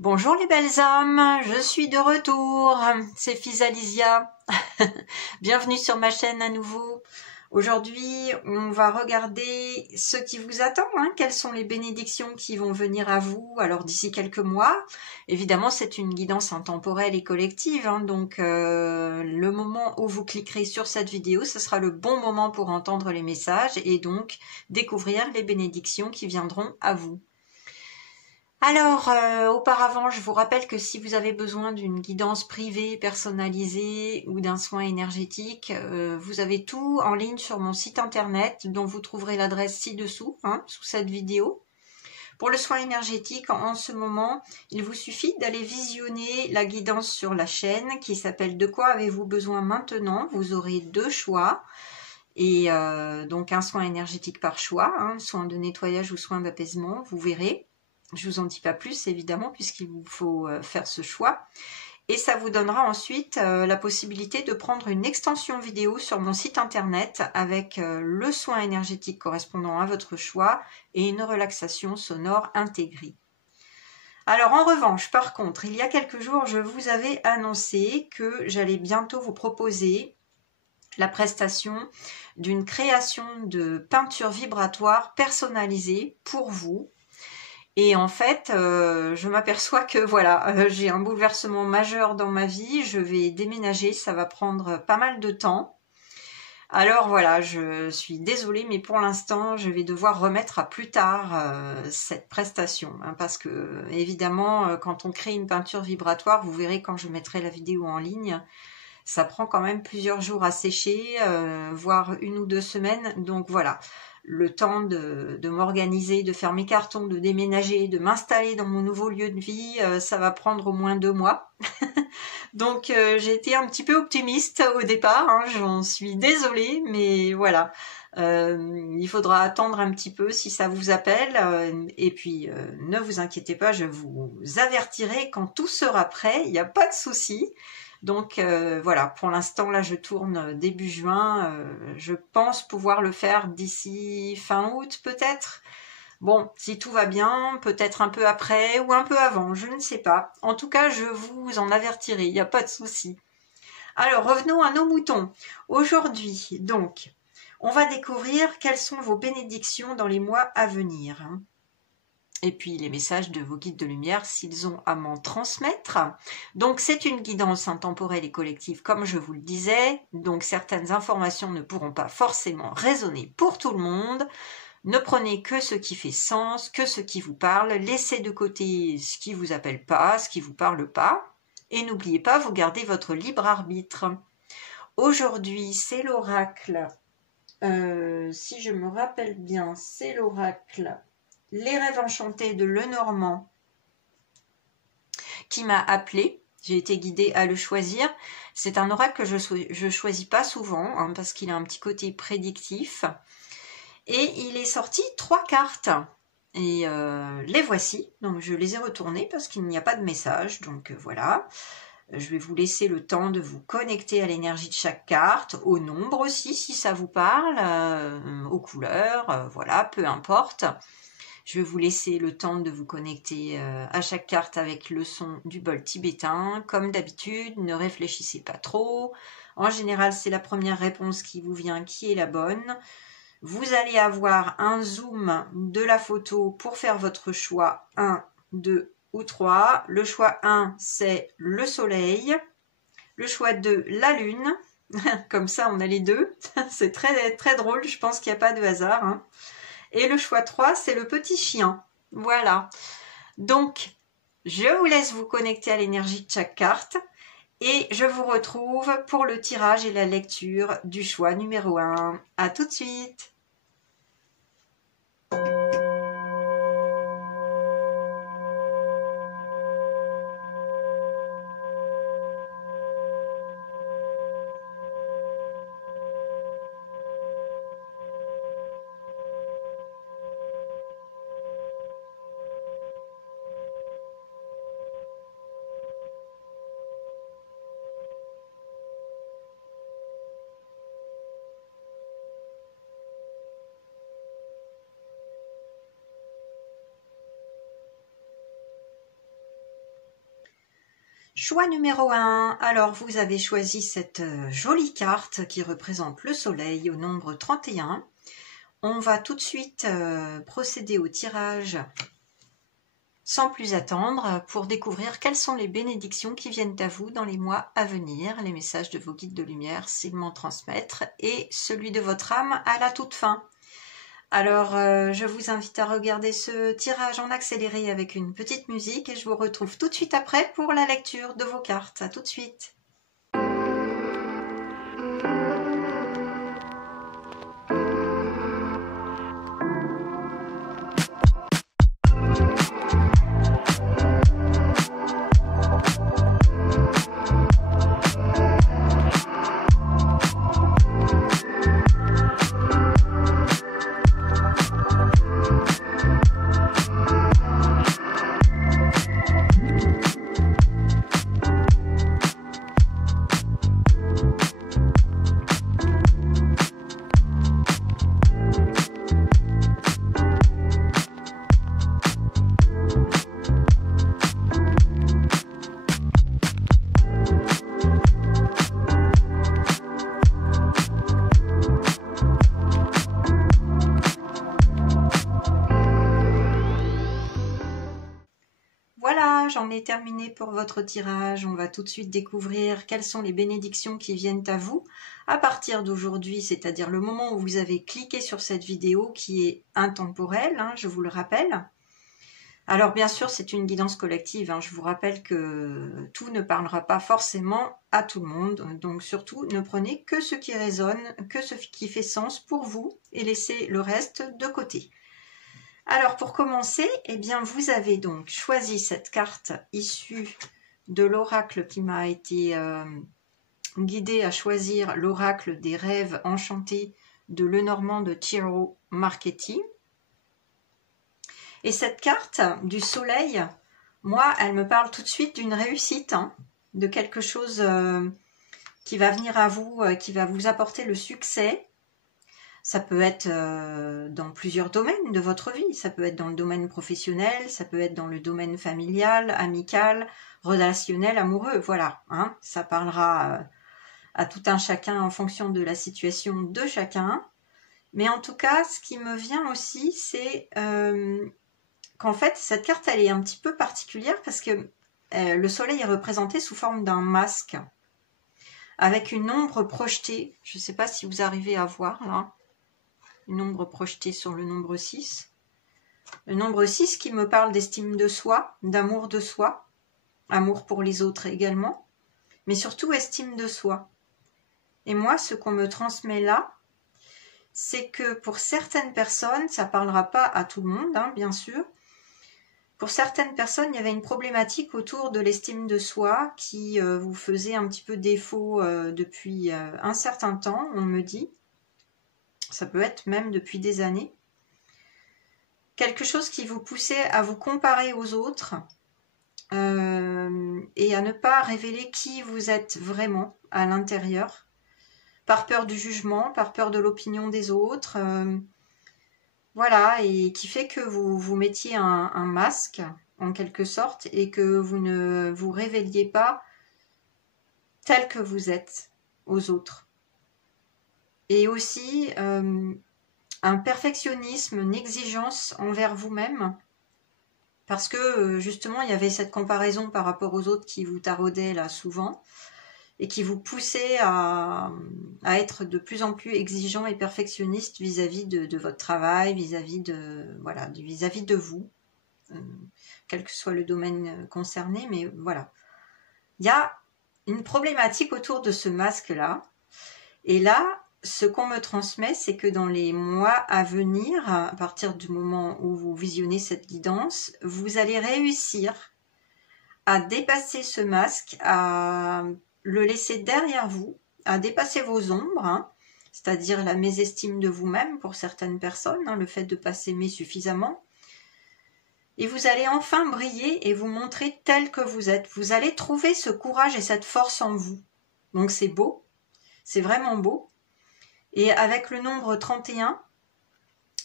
Bonjour les belles âmes, je suis de retour, c'est Physalisia. Bienvenue sur ma chaîne à nouveau. Aujourd'hui, on va regarder ce qui vous attend, quelles sont les bénédictions qui vont venir à vous alors d'ici quelques mois. Évidemment, c'est une guidance intemporelle et collective, donc le moment où vous cliquerez sur cette vidéo, ce sera le bon moment pour entendre les messages et donc découvrir les bénédictions qui viendront à vous. Alors, auparavant, je vous rappelle que si vous avez besoin d'une guidance privée, personnalisée ou d'un soin énergétique, vous avez tout en ligne sur mon site internet dont vous trouverez l'adresse ci-dessous, sous cette vidéo. Pour le soin énergétique, en ce moment, il vous suffit d'aller visionner la guidance sur la chaîne qui s'appelle « De quoi avez-vous besoin maintenant ?» Vous aurez deux choix. Et donc un soin énergétique par choix, soin de nettoyage ou soin d'apaisement, vous verrez. Je vous en dis pas plus évidemment puisqu'il vous faut faire ce choix. Et ça vous donnera ensuite la possibilité de prendre une extension vidéo sur mon site internet avec le soin énergétique correspondant à votre choix et une relaxation sonore intégrée. Alors en revanche, par contre, il y a quelques jours, je vous avais annoncé que j'allais bientôt vous proposer la prestation d'une création de peinture vibratoire personnalisée pour vous. Et en fait, je m'aperçois que voilà, j'ai un bouleversement majeur dans ma vie, je vais déménager, ça va prendre pas mal de temps. Alors voilà, je suis désolée, mais pour l'instant, je vais devoir remettre à plus tard cette prestation. Parce que, évidemment, quand on crée une peinture vibratoire, vous verrez quand je mettrai la vidéo en ligne, ça prend quand même plusieurs jours à sécher, voire 1 ou 2 semaines. Donc voilà, le temps de m'organiser, de faire mes cartons, de déménager, de m'installer dans mon nouveau lieu de vie, ça va prendre au moins 2 mois. Donc j'ai été un petit peu optimiste au départ, j'en suis désolée, mais voilà. Il faudra attendre un petit peu si ça vous appelle. Et puis ne vous inquiétez pas, je vous avertirai quand tout sera prêt, il n'y a pas de souci. Donc voilà, pour l'instant là je tourne début juin, je pense pouvoir le faire d'ici fin août peut-être. Bon, si tout va bien, peut-être un peu après ou un peu avant, je ne sais pas. En tout cas, je vous en avertirai, il n'y a pas de souci. Alors revenons à nos moutons. Aujourd'hui, donc, on va découvrir quelles sont vos bénédictions dans les mois à venir. Et puis les messages de vos guides de lumière s'ils ont à m'en transmettre. Donc c'est une guidance intemporelle et collective comme je vous le disais, donc certaines informations ne pourront pas forcément résonner pour tout le monde. Ne prenez que ce qui fait sens, que ce qui vous parle, laissez de côté ce qui vous appelle pas, ce qui vous parle pas, et n'oubliez pas, vous gardez votre libre arbitre. Aujourd'hui c'est l'oracle, si je me rappelle bien, c'est l'oracle Les rêves enchantés de Lenormand qui m'a appelé. J'ai été guidée à le choisir. C'est un oracle que je choisis pas souvent parce qu'il a un petit côté prédictif. Et il est sorti 3 cartes. Et les voici. Donc je les ai retournées parce qu'il n'y a pas de message. Donc voilà. Je vais vous laisser le temps de vous connecter à l'énergie de chaque carte, au nombre aussi si ça vous parle, aux couleurs, voilà, peu importe. Je vais vous laisser le temps de vous connecter à chaque carte avec le son du bol tibétain. Comme d'habitude, ne réfléchissez pas trop. En général, c'est la première réponse qui vous vient qui est la bonne. Vous allez avoir un zoom de la photo pour faire votre choix 1, 2 ou 3. Le choix 1, c'est le soleil. Le choix 2, la lune. Comme ça, on a les deux. C'est très, très drôle. Je pense qu'il n'y a pas de hasard. Et le choix 3, c'est le petit chien. Voilà. Donc, je vous laisse vous connecter à l'énergie de chaque carte. Et je vous retrouve pour le tirage et la lecture du choix numéro 1. À tout de suite. Choix numéro 1. Alors, vous avez choisi cette jolie carte qui représente le soleil au nombre 31. On va tout de suite procéder au tirage sans plus attendre pour découvrir quelles sont les bénédictions qui viennent à vous dans les mois à venir, les messages de vos guides de lumière, segment transmettre et celui de votre âme à la toute fin. Alors, je vous invite à regarder ce tirage en accéléré avec une petite musique et je vous retrouve tout de suite après pour la lecture de vos cartes. À tout de suite. Voilà, j'en ai terminé pour votre tirage. On va tout de suite découvrir quelles sont les bénédictions qui viennent à vous à partir d'aujourd'hui, c'est-à-dire le moment où vous avez cliqué sur cette vidéo qui est intemporelle, hein, je vous le rappelle. Alors bien sûr, c'est une guidance collective. Hein, je vous rappelle que tout ne parlera pas forcément à tout le monde. Donc surtout, ne prenez que ce qui résonne, que ce qui fait sens pour vous et laissez le reste de côté. Alors pour commencer, eh bien vous avez donc choisi cette carte issue de l'oracle qui m'a été guidée à choisir l'oracle des rêves enchantés de Lenormand de Tarot Marketing. Et cette carte du soleil, moi, elle me parle tout de suite d'une réussite, hein, de quelque chose qui va venir à vous, qui va vous apporter le succès. Ça peut être dans plusieurs domaines de votre vie. Ça peut être dans le domaine professionnel, ça peut être dans le domaine familial, amical, relationnel, amoureux. Voilà, hein, ça parlera à tout un chacun en fonction de la situation de chacun. Mais en tout cas, ce qui me vient aussi, c'est qu'en fait, cette carte, elle est un petit peu particulière parce que le soleil est représenté sous forme d'un masque avec une ombre projetée. Je ne sais pas si vous arrivez à voir là. Une ombre projetée sur le nombre 6. Le nombre 6 qui me parle d'estime de soi, d'amour de soi, amour pour les autres également, mais surtout estime de soi. Et moi, ce qu'on me transmet là, c'est que pour certaines personnes, ça ne parlera pas à tout le monde, hein, bien sûr, pour certaines personnes, il y avait une problématique autour de l'estime de soi qui vous faisait un petit peu défaut depuis un certain temps, on me dit. Ça peut être même depuis des années. Quelque chose qui vous poussait à vous comparer aux autres et à ne pas révéler qui vous êtes vraiment à l'intérieur, par peur du jugement, par peur de l'opinion des autres. Voilà, et qui fait que vous mettiez un masque, en quelque sorte, et que vous ne vous révéliez pas tel que vous êtes aux autres. Et aussi un perfectionnisme, une exigence envers vous-même, parce que justement il y avait cette comparaison par rapport aux autres qui vous taraudait là souvent, et qui vous poussait à être de plus en plus exigeant et perfectionniste vis-à-vis de votre travail, vis-à-vis de vous, quel que soit le domaine concerné, mais voilà. Il y a une problématique autour de ce masque-là, et là, ce qu'on me transmet, c'est que dans les mois à venir, à partir du moment où vous visionnez cette guidance, vous allez réussir à dépasser ce masque, à le laisser derrière vous, à dépasser vos ombres, hein, c'est-à-dire la mésestime de vous-même pour certaines personnes, hein, le fait de ne pas s'aimer suffisamment. Et vous allez enfin briller et vous montrer tel que vous êtes. Vous allez trouver ce courage et cette force en vous. Donc c'est beau, c'est vraiment beau. Et avec le nombre 31,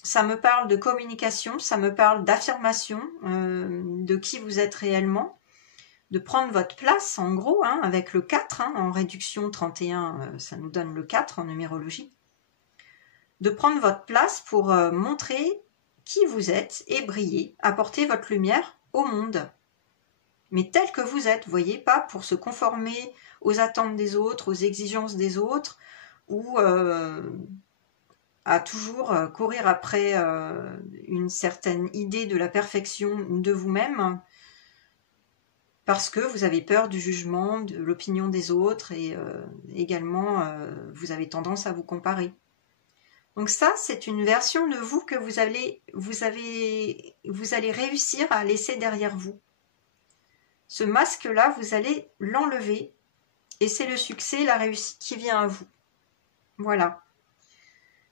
ça me parle de communication, ça me parle d'affirmation, de qui vous êtes réellement, de prendre votre place, en gros, hein, avec le 4, hein, en réduction 31, ça nous donne le 4 en numérologie, de prendre votre place pour montrer qui vous êtes et briller, apporter votre lumière au monde. Mais tel que vous êtes, vous voyez, pas pour se conformer aux attentes des autres, aux exigences des autres, ou à toujours courir après une certaine idée de la perfection de vous-même, parce que vous avez peur du jugement, de l'opinion des autres, et également vous avez tendance à vous comparer. Donc ça, c'est une version de vous que vous allez réussir à laisser derrière vous. Ce masque-là, vous allez l'enlever, et c'est le succès, la réussite qui vient à vous. Voilà.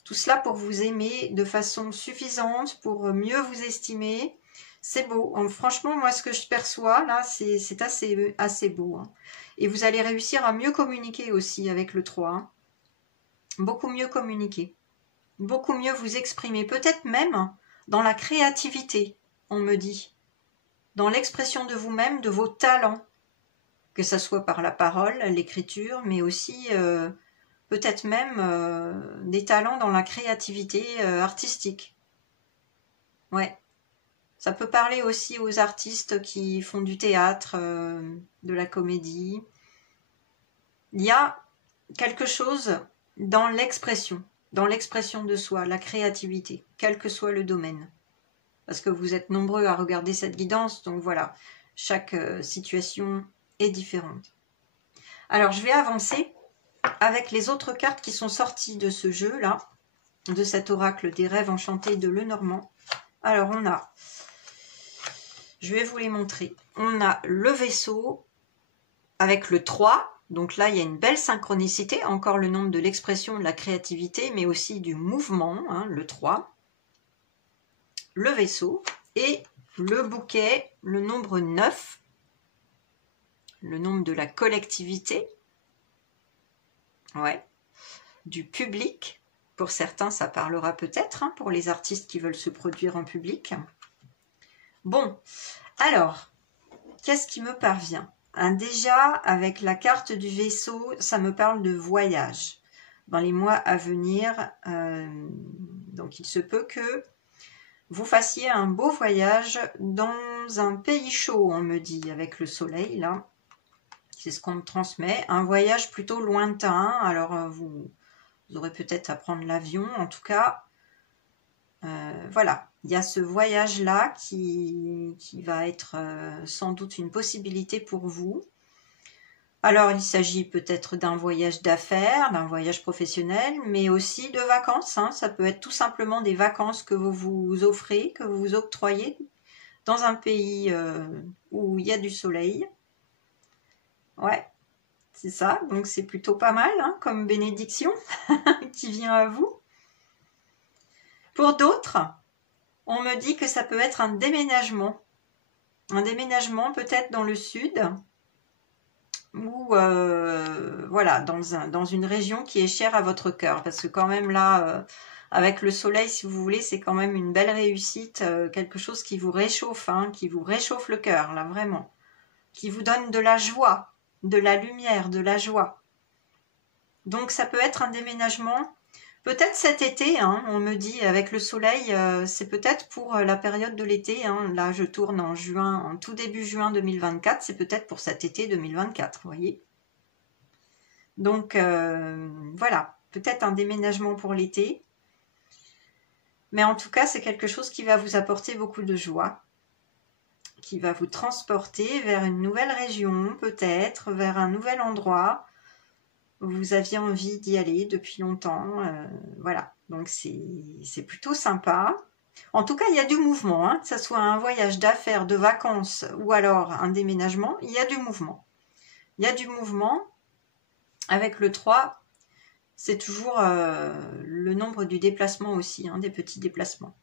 Tout cela pour vous aimer de façon suffisante, pour mieux vous estimer. C'est beau. Franchement, moi, ce que je perçois, là, c'est assez beau. Hein. Et vous allez réussir à mieux communiquer aussi avec le 3. Hein. Beaucoup mieux communiquer. Beaucoup mieux vous exprimer. Peut-être même dans la créativité, on me dit. Dans l'expression de vous-même, de vos talents. Que ça soit par la parole, l'écriture, mais aussi peut-être même des talents dans la créativité artistique. Ouais. Ça peut parler aussi aux artistes qui font du théâtre, de la comédie. Il y a quelque chose dans l'expression de soi, la créativité, quel que soit le domaine. Parce que vous êtes nombreux à regarder cette guidance, donc voilà, chaque situation est différente. Alors, je vais avancer avec les autres cartes qui sont sorties de ce jeu-là, de cet oracle des rêves enchantés de Lenormand. Alors, on a, je vais vous les montrer, on a le vaisseau avec le 3, donc là, il y a une belle synchronicité, encore le nombre de l'expression de la créativité, mais aussi du mouvement, hein, le 3, le vaisseau, et le bouquet, le nombre 9, le nombre de la collectivité, ouais, du public, pour certains ça parlera peut-être, hein, pour les artistes qui veulent se produire en public. Bon, alors, qu'est-ce qui me parvient? Déjà, avec la carte du vaisseau, ça me parle de voyage dans les mois à venir, donc il se peut que vous fassiez un beau voyage dans un pays chaud, on me dit, avec le soleil, là. C'est ce qu'on me transmet. Un voyage plutôt lointain. Alors, vous aurez peut-être à prendre l'avion. En tout cas, voilà. Il y a ce voyage-là qui va être sans doute une possibilité pour vous. Alors, il s'agit peut-être d'un voyage d'affaires, d'un voyage professionnel, mais aussi de vacances. Hein. Ça peut être tout simplement des vacances que vous vous offrez, que vous vous octroyez dans un pays où il y a du soleil. Ouais, c'est ça. Donc, c'est plutôt pas mal hein, comme bénédiction qui vient à vous. Pour d'autres, on me dit que ça peut être un déménagement. Un déménagement peut-être dans le sud ou voilà, dans une région qui est chère à votre cœur. Parce que quand même là, avec le soleil, si vous voulez, c'est quand même une belle réussite, quelque chose qui vous réchauffe, hein, qui vous réchauffe le cœur, là, vraiment. Qui vous donne de la joie, de la lumière, de la joie. Donc ça peut être un déménagement, peut-être cet été, hein, on me dit, avec le soleil, c'est peut-être pour la période de l'été, hein, là je tourne en juin, en tout début juin 2024, c'est peut-être pour cet été 2024, vous voyez. Donc voilà, peut-être un déménagement pour l'été, mais en tout cas c'est quelque chose qui va vous apporter beaucoup de joie, qui va vous transporter vers une nouvelle région, peut-être, vers un nouvel endroit, où vous aviez envie d'y aller depuis longtemps, voilà, donc c'est plutôt sympa. En tout cas, il y a du mouvement, hein, que ce soit un voyage d'affaires, de vacances ou alors un déménagement, il y a du mouvement. Il y a du mouvement, avec le 3, c'est toujours le nombre du déplacement aussi, hein, des petits déplacements.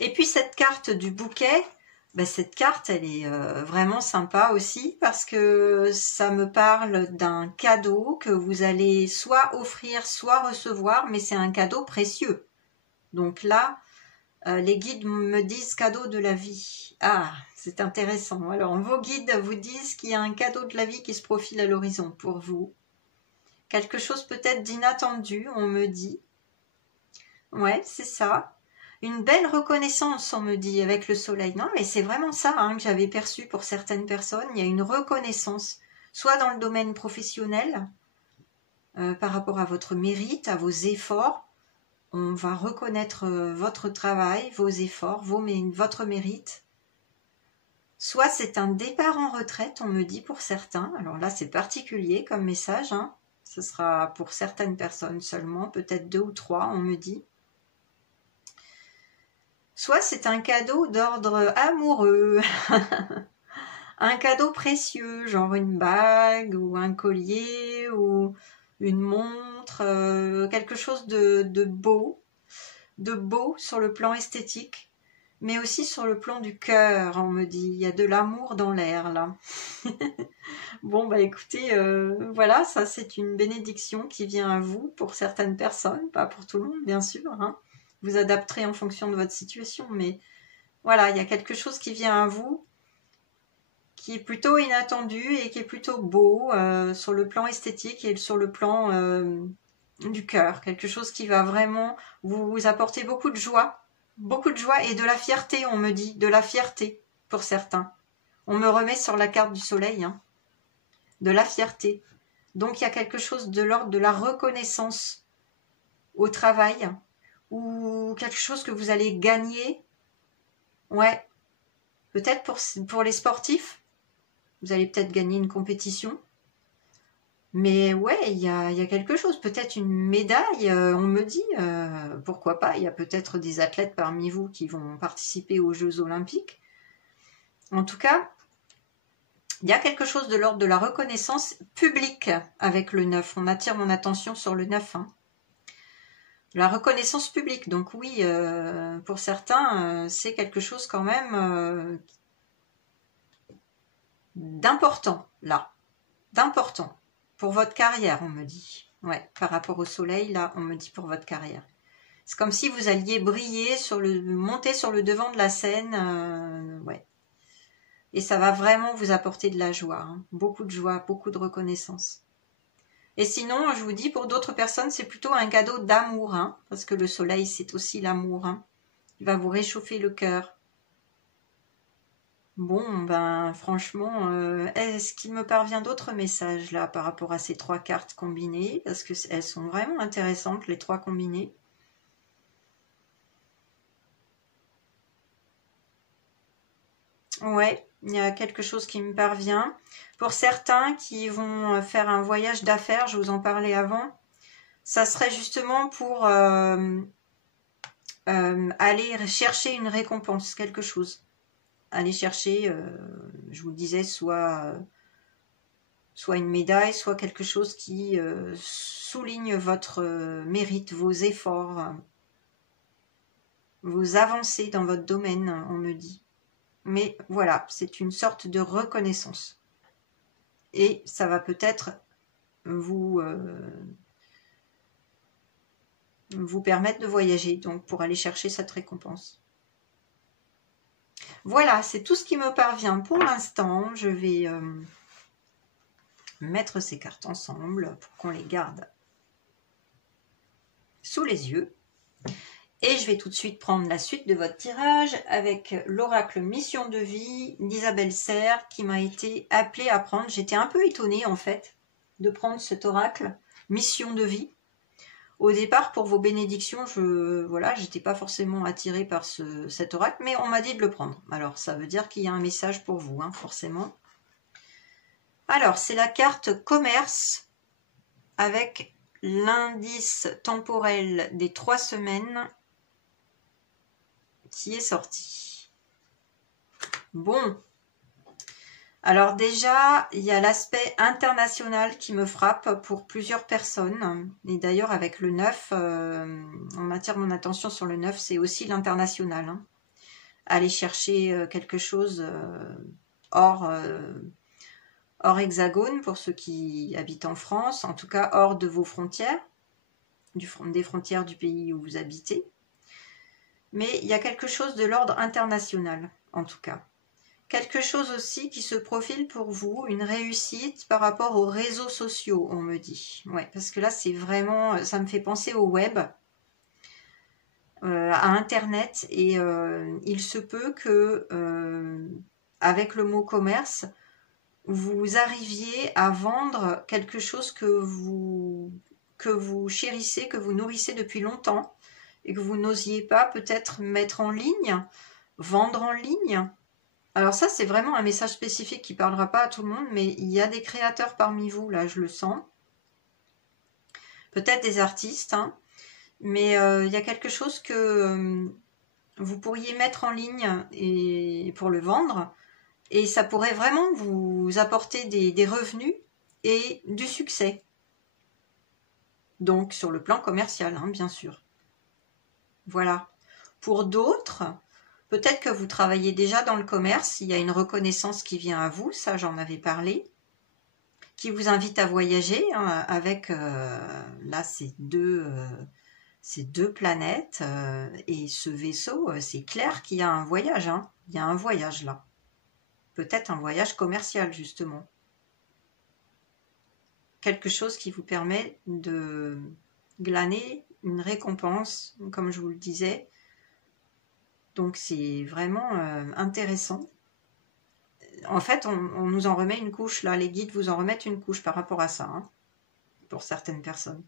Et puis cette carte du bouquet, ben cette carte, elle est vraiment sympa aussi parce que ça me parle d'un cadeau que vous allez soit offrir, soit recevoir, mais c'est un cadeau précieux. Donc là, Les guides me disent cadeau de la vie. Ah, c'est intéressant. Alors, vos guides vous disent qu'il y a un cadeau de la vie qui se profile à l'horizon pour vous. Quelque chose peut-être d'inattendu, on me dit. Ouais, c'est ça. Une belle reconnaissance, on me dit, avec le soleil. Non, mais c'est vraiment ça hein, que j'avais perçu pour certaines personnes. Il y a une reconnaissance, soit dans le domaine professionnel, par rapport à votre mérite, à vos efforts. On va reconnaître votre travail, vos efforts, votre mérite. Soit c'est un départ en retraite, on me dit pour certains. Alors là, c'est particulier comme message. Hein. Ce sera pour certaines personnes seulement, peut-être 2 ou 3, on me dit. Soit c'est un cadeau d'ordre amoureux, un cadeau précieux, genre une bague ou un collier ou une montre, quelque chose de beau sur le plan esthétique, mais aussi sur le plan du cœur, on me dit. Il y a de l'amour dans l'air là. Bon bah écoutez, voilà, ça c'est une bénédiction qui vient à vous pour certaines personnes, pas pour tout le monde bien sûr, hein. Vous adapterez en fonction de votre situation, mais voilà, il y a quelque chose qui vient à vous, qui est plutôt inattendu et qui est plutôt beau sur le plan esthétique et sur le plan du cœur. Quelque chose qui va vraiment vous apporter beaucoup de joie et de la fierté, on me dit, de la fierté pour certains. On me remet sur la carte du soleil, hein, de la fierté. Donc il y a quelque chose de l'ordre de la reconnaissance au travail, ou quelque chose que vous allez gagner. Ouais, peut-être pour les sportifs, vous allez peut-être gagner une compétition. Mais ouais, il y a quelque chose, peut-être une médaille, on me dit, pourquoi pas, il y a peut-être des athlètes parmi vous qui vont participer aux Jeux Olympiques. En tout cas, il y a quelque chose de l'ordre de la reconnaissance publique avec le 9. On attire mon attention sur le 9, hein. La reconnaissance publique, donc oui, pour certains, c'est quelque chose quand même d'important, là. D'important. Pour votre carrière, on me dit. Ouais, par rapport au soleil, là, on me dit pour votre carrière. C'est comme si vous alliez briller, monter sur le devant de la scène, ouais. Et ça va vraiment vous apporter de la joie, hein. Beaucoup de joie, beaucoup de reconnaissance. Et sinon, je vous dis, pour d'autres personnes, c'est plutôt un cadeau d'amour, hein, parce que le soleil, c'est aussi l'amour, hein. Il va vous réchauffer le cœur. Bon, ben franchement, est-ce qu'il me parvient d'autres messages là par rapport à ces 3 cartes combinées? Parce que elles sont vraiment intéressantes, les 3 combinées. Ouais, il y a quelque chose qui me parvient. Pour certains qui vont faire un voyage d'affaires, je vous en parlais avant, ça serait justement pour aller chercher une récompense, quelque chose. Aller chercher, je vous le disais, soit une médaille, soit quelque chose qui souligne votre mérite, vos efforts, vos avancées dans votre domaine, on me dit. Mais voilà, c'est une sorte de reconnaissance. Et ça va peut-être vous permettre de voyager, donc pour aller chercher cette récompense. Voilà, c'est tout ce qui me parvient pour l'instant. Je vais mettre ces cartes ensemble pour qu'on les garde sous les yeux. Et je vais tout de suite prendre la suite de votre tirage avec l'oracle Mission de vie d'Isabelle Serre qui m'a été appelée à prendre. J'étais un peu étonnée en fait de prendre cet oracle Mission de vie. Au départ, pour vos bénédictions, j'étais pas forcément attirée par cet oracle, mais on m'a dit de le prendre. Alors, ça veut dire qu'il y a un message pour vous, hein, forcément. Alors, c'est la carte commerce avec l'indice temporel des 3 semaines qui est sorti. Bon. Alors déjà, il y a l'aspect international qui me frappe pour plusieurs personnes. Et d'ailleurs, avec le 9, on attire mon attention sur le 9, c'est aussi l'international. Hein. Aller chercher quelque chose hors hexagone pour ceux qui habitent en France, en tout cas hors de vos frontières, des frontières du pays où vous habitez. mais il y a quelque chose de l'ordre international, en tout cas. Quelque chose aussi qui se profile pour vous, une réussite par rapport aux réseaux sociaux, on me dit. Ouais, parce que là, c'est vraiment, ça me fait penser au web, à Internet, et il se peut que, avec le mot commerce, vous arriviez à vendre quelque chose que vous chérissez, que vous nourrissez depuis longtemps, et que vous n'osiez pas peut-être mettre en ligne, vendre en ligne. Alors ça, c'est vraiment un message spécifique qui ne parlera pas à tout le monde, mais il y a des créateurs parmi vous, là, je le sens. Peut-être des artistes, hein, mais il y a quelque chose que vous pourriez mettre en ligne et pour le vendre, et ça pourrait vraiment vous apporter des revenus et du succès. Donc, sur le plan commercial, hein, bien sûr. Voilà. Pour d'autres, peut-être que vous travaillez déjà dans le commerce, il y a une reconnaissance qui vient à vous, ça j'en avais parlé, qui vous invite à voyager, hein, avec là ces deux planètes et ce vaisseau, c'est clair qu'il y a un voyage, hein. Il y a un voyage là. Peut-être un voyage commercial justement. Quelque chose qui vous permet de glaner une récompense, comme je vous le disais. Donc c'est vraiment intéressant. En fait, on nous en remet une couche là. Les guides vous en remettent une couche par rapport à ça, hein, pour certaines personnes.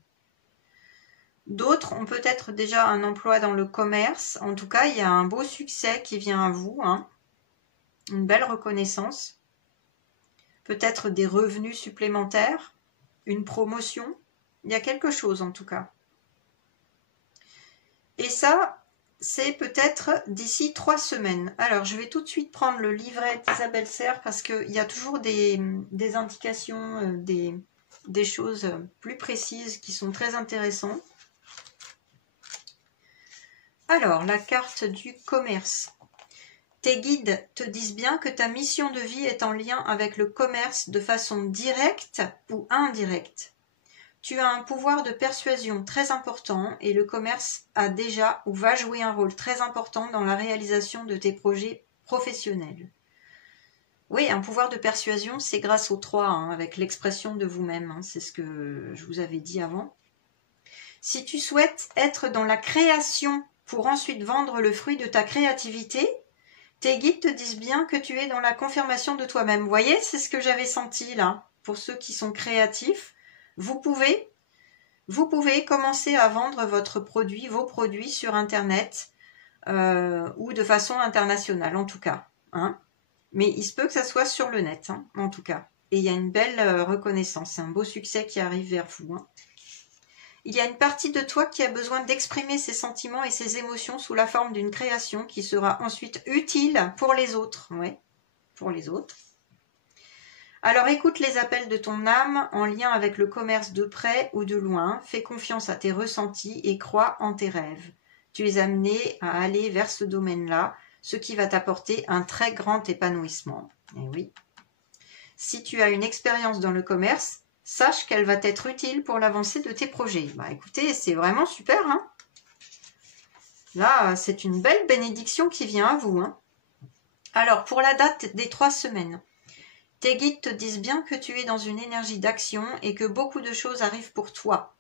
D'autres ont peut-être déjà un emploi dans le commerce. En tout cas, il y a un beau succès qui vient à vous, hein. Une belle reconnaissance. Peut-être des revenus supplémentaires, une promotion. Il y a quelque chose en tout cas. Et ça, c'est peut-être d'ici 3 semaines. Alors, je vais tout de suite prendre le livret d'Isabelle Serre parce qu'il y a toujours des indications, des choses plus précises qui sont très intéressantes. Alors, la carte du commerce. Tes guides te disent bien que ta mission de vie est en lien avec le commerce de façon directe ou indirecte. Tu as un pouvoir de persuasion très important et le commerce a déjà ou va jouer un rôle très important dans la réalisation de tes projets professionnels. Oui, un pouvoir de persuasion, c'est grâce aux 3, hein, avec l'expression de vous-même, hein, c'est ce que je vous avais dit avant. Si tu souhaites être dans la création pour ensuite vendre le fruit de ta créativité, tes guides te disent bien que tu es dans la confirmation de toi-même. Vous voyez, c'est ce que j'avais senti là. Pour ceux qui sont créatifs, vous pouvez commencer à vendre vos produits sur Internet ou de façon internationale en tout cas, hein. Mais il se peut que ça soit sur le net, hein, en tout cas. Et il y a une belle reconnaissance, c'est un beau succès qui arrive vers vous, hein. Il y a une partie de toi qui a besoin d'exprimer ses sentiments et ses émotions sous la forme d'une création qui sera ensuite utile pour les autres. Ouais, pour les autres. Alors écoute les appels de ton âme en lien avec le commerce de près ou de loin. Fais confiance à tes ressentis et crois en tes rêves. Tu es amené à aller vers ce domaine-là, ce qui va t'apporter un très grand épanouissement. Et oui. Si tu as une expérience dans le commerce, sache qu'elle va t'être utile pour l'avancée de tes projets. Bah écoutez, c'est vraiment super, hein. Là, c'est une belle bénédiction qui vient à vous, hein. Alors, pour la date des 3 semaines, tes guides te disent bien que tu es dans une énergie d'action et que beaucoup de choses arrivent pour toi.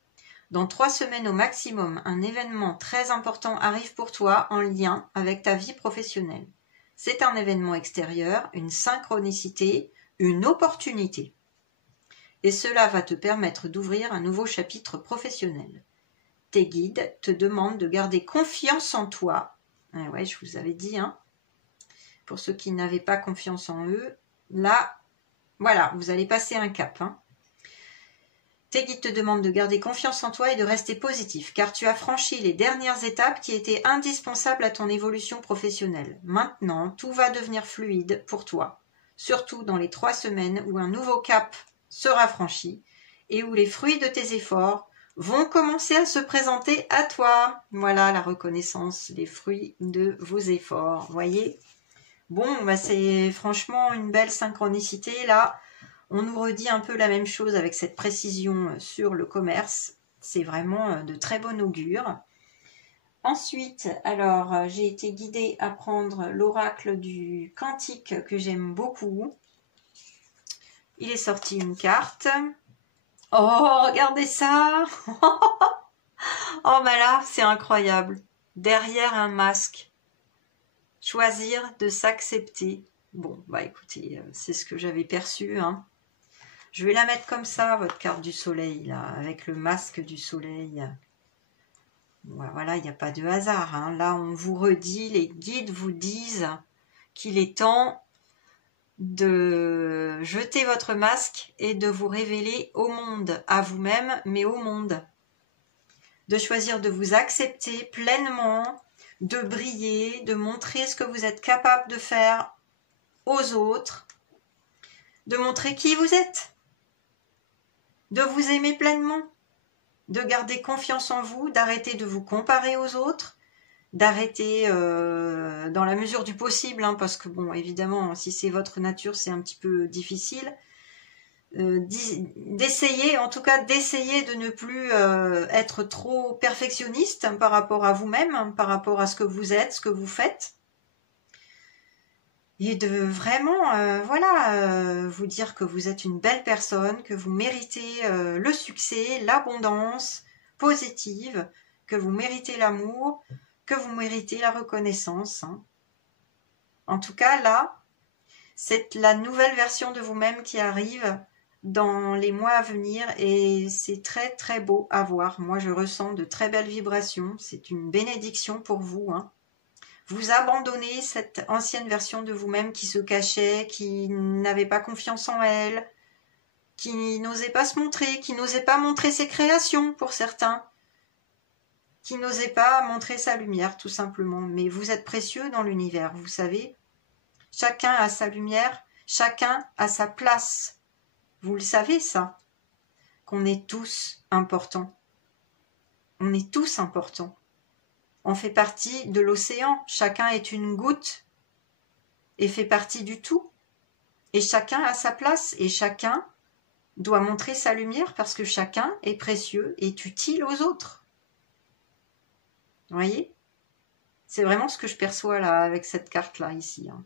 Dans 3 semaines au maximum, un événement très important arrive pour toi en lien avec ta vie professionnelle. C'est un événement extérieur, une synchronicité, une opportunité. Et cela va te permettre d'ouvrir un nouveau chapitre professionnel. Tes guides te demandent de garder confiance en toi. Ah ouais, je vous avais dit, hein. Pour ceux qui n'avaient pas confiance en eux, là, voilà, vous allez passer un cap, hein. Tes guides te demandent de garder confiance en toi et de rester positif, car tu as franchi les dernières étapes qui étaient indispensables à ton évolution professionnelle. Maintenant, tout va devenir fluide pour toi, surtout dans les 3 semaines où un nouveau cap sera franchi et où les fruits de tes efforts vont commencer à se présenter à toi. Voilà la reconnaissance, les fruits de vos efforts, voyez. Bon, bah c'est franchement une belle synchronicité là. On nous redit un peu la même chose avec cette précision sur le commerce. C'est vraiment de très bon augure. Ensuite, alors, j'ai été guidée à prendre l'oracle du Cantique que j'aime beaucoup. Il est sorti une carte. Oh, regardez ça! Oh, bah là, c'est incroyable. Derrière un masque, choisir de s'accepter. Bon, bah écoutez, c'est ce que j'avais perçu, hein. Je vais la mettre comme ça, votre carte du soleil, là, avec le masque du soleil. Voilà, il n'y a pas de hasard, hein. Là, on vous redit, les guides vous disent qu'il est temps de jeter votre masque et de vous révéler au monde, à vous-même, mais au monde. De choisir de vous accepter pleinement, de briller, de montrer ce que vous êtes capable de faire aux autres, de montrer qui vous êtes, de vous aimer pleinement, de garder confiance en vous, d'arrêter de vous comparer aux autres, d'arrêter dans la mesure du possible, hein, parce que bon, évidemment, si c'est votre nature, c'est un petit peu difficile, d'essayer, en tout cas d'essayer de ne plus être trop perfectionniste par rapport à vous-même, par rapport à ce que vous êtes, ce que vous faites, et de vraiment vous dire que vous êtes une belle personne, que vous méritez le succès, l'abondance positive, que vous méritez l'amour, que vous méritez la reconnaissance, hein. En tout cas là, c'est la nouvelle version de vous-même qui arrive dans les mois à venir et c'est très très beau à voir. Moi je ressens de très belles vibrations, c'est une bénédiction pour vous, hein. Vous abandonnez cette ancienne version de vous-même qui se cachait, qui n'avait pas confiance en elle, qui n'osait pas se montrer, qui n'osait pas montrer ses créations pour certains, qui n'osait pas montrer sa lumière tout simplement. Mais vous êtes précieux dans l'univers, vous savez. Chacun a sa lumière, chacun a sa place. Vous le savez ça, qu'on est tous importants. On est tous importants. On fait partie de l'océan, chacun est une goutte et fait partie du tout. Et chacun a sa place et chacun doit montrer sa lumière parce que chacun est précieux et est utile aux autres. Vous voyez? C'est vraiment ce que je perçois là avec cette carte-là ici, hein.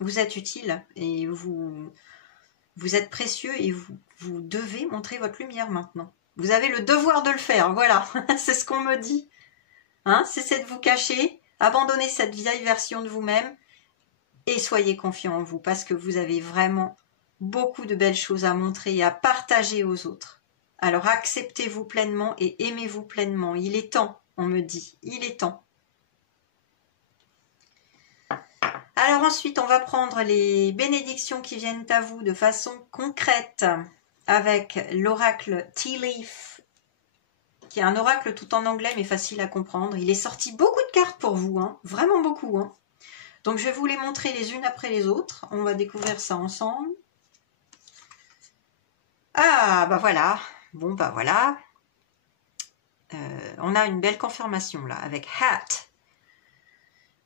Vous êtes utile et vous êtes précieux et vous devez montrer votre lumière maintenant. Vous avez le devoir de le faire, voilà, c'est ce qu'on me dit. Hein, cessez de vous cacher, abandonnez cette vieille version de vous-même et soyez confiant en vous parce que vous avez vraiment beaucoup de belles choses à montrer et à partager aux autres. Alors acceptez-vous pleinement et aimez-vous pleinement. Il est temps, on me dit, il est temps. Alors ensuite, on va prendre les bénédictions qui viennent à vous de façon concrète avec l'oracle Tea Leaf, qui est un oracle tout en anglais mais facile à comprendre. Il est sorti beaucoup de cartes pour vous, hein, vraiment beaucoup, hein. Donc je vais vous les montrer les unes après les autres. On va découvrir ça ensemble. Ah, bah voilà. Bon, bah voilà. On a une belle confirmation là avec Hat.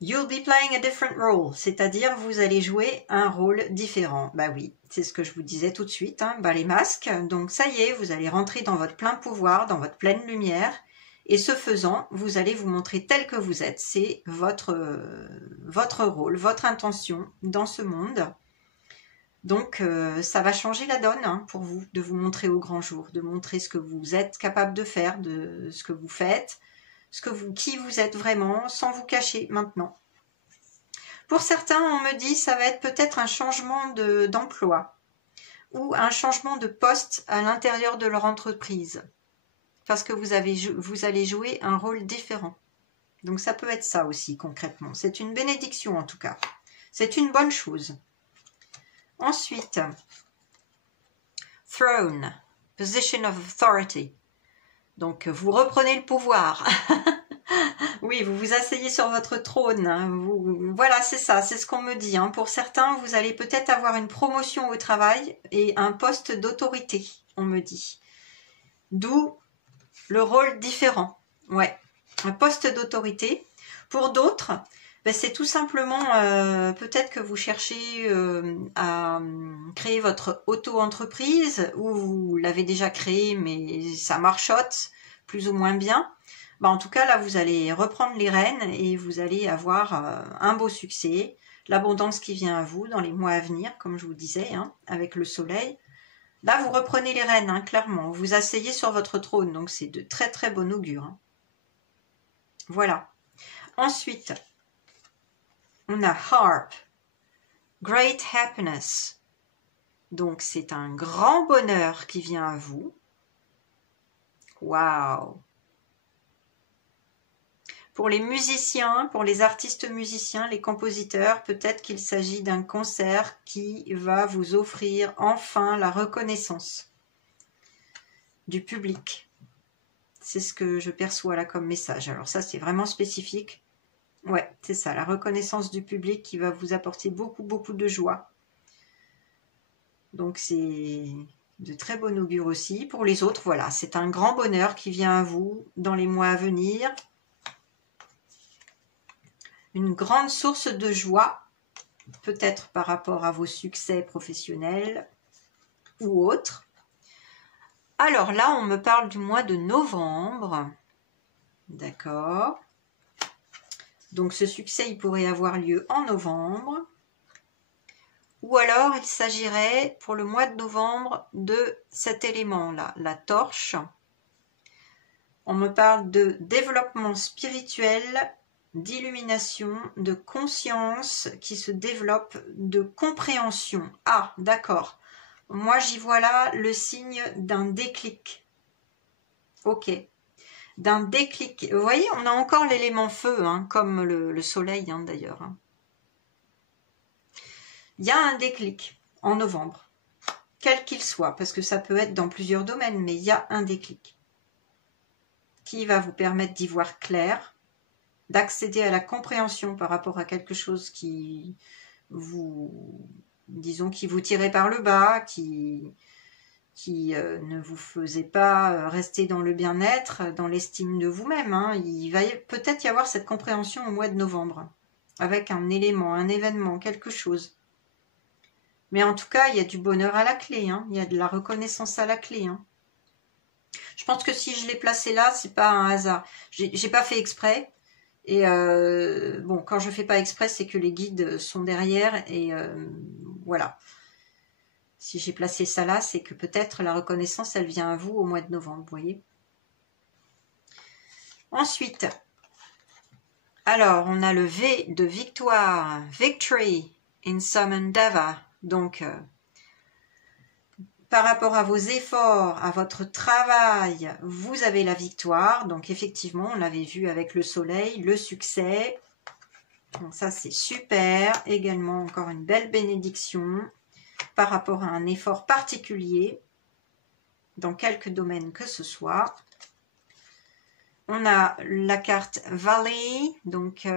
You'll be playing a different role, c'est-à-dire vous allez jouer un rôle différent. Bah oui, c'est ce que je vous disais tout de suite, hein. Bah les masques, donc ça y est, vous allez rentrer dans votre plein pouvoir, dans votre pleine lumière, et ce faisant, vous allez vous montrer tel que vous êtes. C'est votre rôle, votre intention dans ce monde. Donc ça va changer la donne, hein, pour vous, de vous montrer au grand jour, de montrer ce que vous êtes capable de faire, de ce que vous faites, qui vous êtes vraiment, sans vous cacher maintenant. Pour certains, on me dit ça va être peut-être un changement d'emploi ou un changement de poste à l'intérieur de leur entreprise parce que vous allez jouer un rôle différent. Donc ça peut être ça aussi concrètement. C'est une bénédiction en tout cas. C'est une bonne chose. Ensuite, Throne, Position of Authority. Donc, vous reprenez le pouvoir. Oui, vous vous asseyez sur votre trône. Voilà, c'est ça, c'est ce qu'on me dit, hein. Pour certains, vous allez peut-être avoir une promotion au travail et un poste d'autorité, on me dit. D'où le rôle différent. Ouais, un poste d'autorité. Pour d'autres, ben, c'est tout simplement peut-être que vous cherchez à créer votre auto-entreprise ou vous l'avez déjà créée mais ça marchote plus ou moins bien. Bah, en tout cas, là, vous allez reprendre les rênes et vous allez avoir un beau succès. L'abondance qui vient à vous dans les mois à venir, comme je vous disais, hein, avec le soleil. Là, vous reprenez les rênes, hein, clairement. Vous asseyez sur votre trône, donc c'est de très très bon augure. Hein. Voilà. Ensuite, on a Harp. Great happiness. Donc, c'est un grand bonheur qui vient à vous. Waouh! Pour les musiciens, pour les artistes musiciens, les compositeurs, peut-être qu'il s'agit d'un concert qui va vous offrir enfin la reconnaissance du public. C'est ce que je perçois là comme message. Alors ça, c'est vraiment spécifique. Ouais, c'est ça, la reconnaissance du public qui va vous apporter beaucoup, beaucoup de joie. Donc c'est de très bon augure aussi. Pour les autres, voilà, c'est un grand bonheur qui vient à vous dans les mois à venir. Une grande source de joie, peut-être par rapport à vos succès professionnels ou autres. Alors là, on me parle du mois de novembre. D'accord. Donc ce succès, il pourrait avoir lieu en novembre. Ou alors, il s'agirait pour le mois de novembre de cet élément-là, la torche. On me parle de développement spirituel, d'illumination, de conscience qui se développe, de compréhension. Ah, d'accord. Moi, j'y vois là le signe d'un déclic. Ok. D'un déclic. Vous voyez, on a encore l'élément feu, hein, comme le soleil hein, d'ailleurs. Hein. Il y a un déclic en novembre, quel qu'il soit, parce que ça peut être dans plusieurs domaines, mais il y a un déclic qui va vous permettre d'y voir clair, d'accéder à la compréhension par rapport à quelque chose qui vous, disons, qui vous tirait par le bas, qui ne vous faisait pas rester dans le bien-être, dans l'estime de vous-même. Hein. Il va peut-être y avoir cette compréhension au mois de novembre, avec un élément, un événement, quelque chose. Mais en tout cas, il y a du bonheur à la clé, hein. Il y a de la reconnaissance à la clé. Hein. Je pense que si je l'ai placé là, c'est pas un hasard. J'ai pas fait exprès. Et bon, quand je fais pas exprès, c'est que les guides sont derrière. Et voilà. Si j'ai placé ça là, c'est que peut-être la reconnaissance, elle vient à vous au mois de novembre, vous voyez. Ensuite, alors, on a le V de victoire. Victory in some endeavor. Donc, par rapport à vos efforts, à votre travail, vous avez la victoire. Donc, effectivement, on l'avait vu avec le soleil, le succès. Donc, ça, c'est super. Également, encore une belle bénédiction par rapport à un effort particulier dans quelque domaine que ce soit. On a la carte Valley. Donc,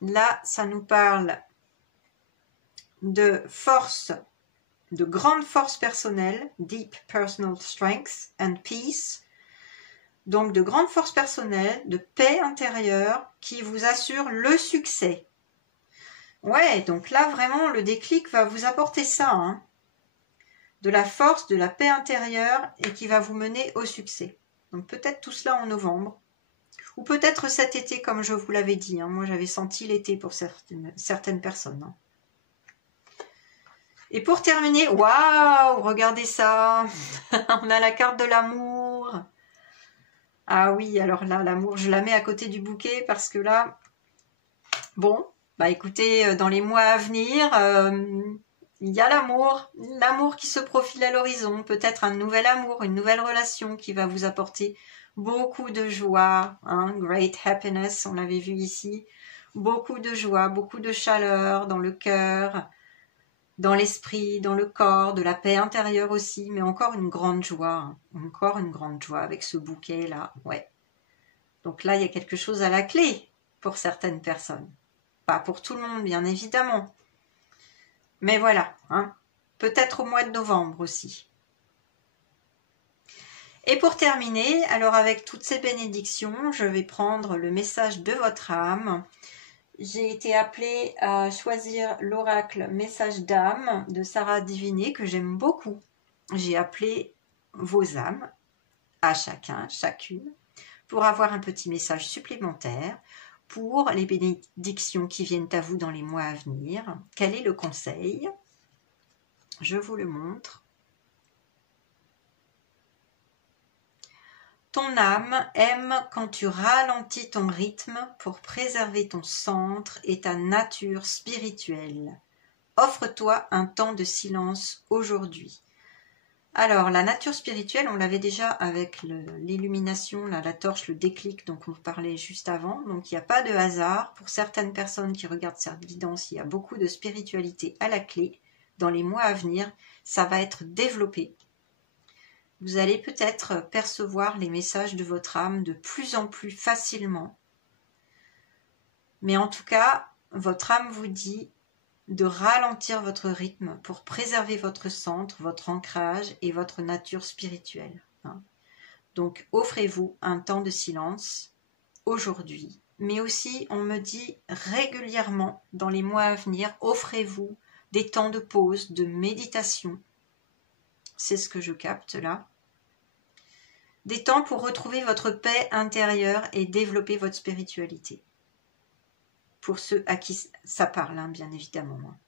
là, ça nous parle de force, de grande force personnelle, deep personal strength and peace, donc de grande force personnelle, de paix intérieure qui vous assure le succès. Ouais, donc là vraiment le déclic va vous apporter ça, hein, de la force, de la paix intérieure et qui va vous mener au succès. Donc peut-être tout cela en novembre, ou peut-être cet été comme je vous l'avais dit, hein. Moi j'avais senti l'été pour certaines personnes. Hein. Et pour terminer, waouh, regardez ça, on a la carte de l'amour. Ah oui, alors là, l'amour, je la mets à côté du bouquet parce que là, bon, bah écoutez, dans les mois à venir, il y a l'amour qui se profile à l'horizon, peut-être un nouvel amour, une nouvelle relation qui va vous apporter beaucoup de joie, hein, great happiness, on l'avait vu ici, beaucoup de joie, beaucoup de chaleur dans le cœur, dans l'esprit, dans le corps, de la paix intérieure aussi, mais encore une grande joie, avec ce bouquet-là, ouais. Donc là, il y a quelque chose à la clé pour certaines personnes. Pas pour tout le monde, bien évidemment. Mais voilà, hein. Peut-être au mois de novembre aussi. Et pour terminer, alors avec toutes ces bénédictions, je vais prendre le message de votre âme. J'ai été appelée à choisir l'oracle Message d'âme de Sarah Diviné que j'aime beaucoup. J'ai appelé vos âmes, à chacun, chacune, pour avoir un petit message supplémentaire pour les bénédictions qui viennent à vous dans les mois à venir. Quel est le conseil? Je vous le montre. Ton âme aime quand tu ralentis ton rythme pour préserver ton centre et ta nature spirituelle. Offre-toi un temps de silence aujourd'hui. Alors, la nature spirituelle, on l'avait déjà avec l'illumination, la torche, le déclic dont on parlait juste avant. Donc, il n'y a pas de hasard. Pour certaines personnes qui regardent cette guidance, il y a beaucoup de spiritualité à la clé. Dans les mois à venir, ça va être développé. Vous allez peut-être percevoir les messages de votre âme de plus en plus facilement. Mais en tout cas, votre âme vous dit de ralentir votre rythme pour préserver votre centre, votre ancrage et votre nature spirituelle. Donc, offrez-vous un temps de silence aujourd'hui. Mais aussi, on me dit régulièrement, dans les mois à venir, offrez-vous des temps de pause, de méditation. C'est ce que je capte là. Des temps pour retrouver votre paix intérieure et développer votre spiritualité. Pour ceux à qui ça parle, hein, bien évidemment.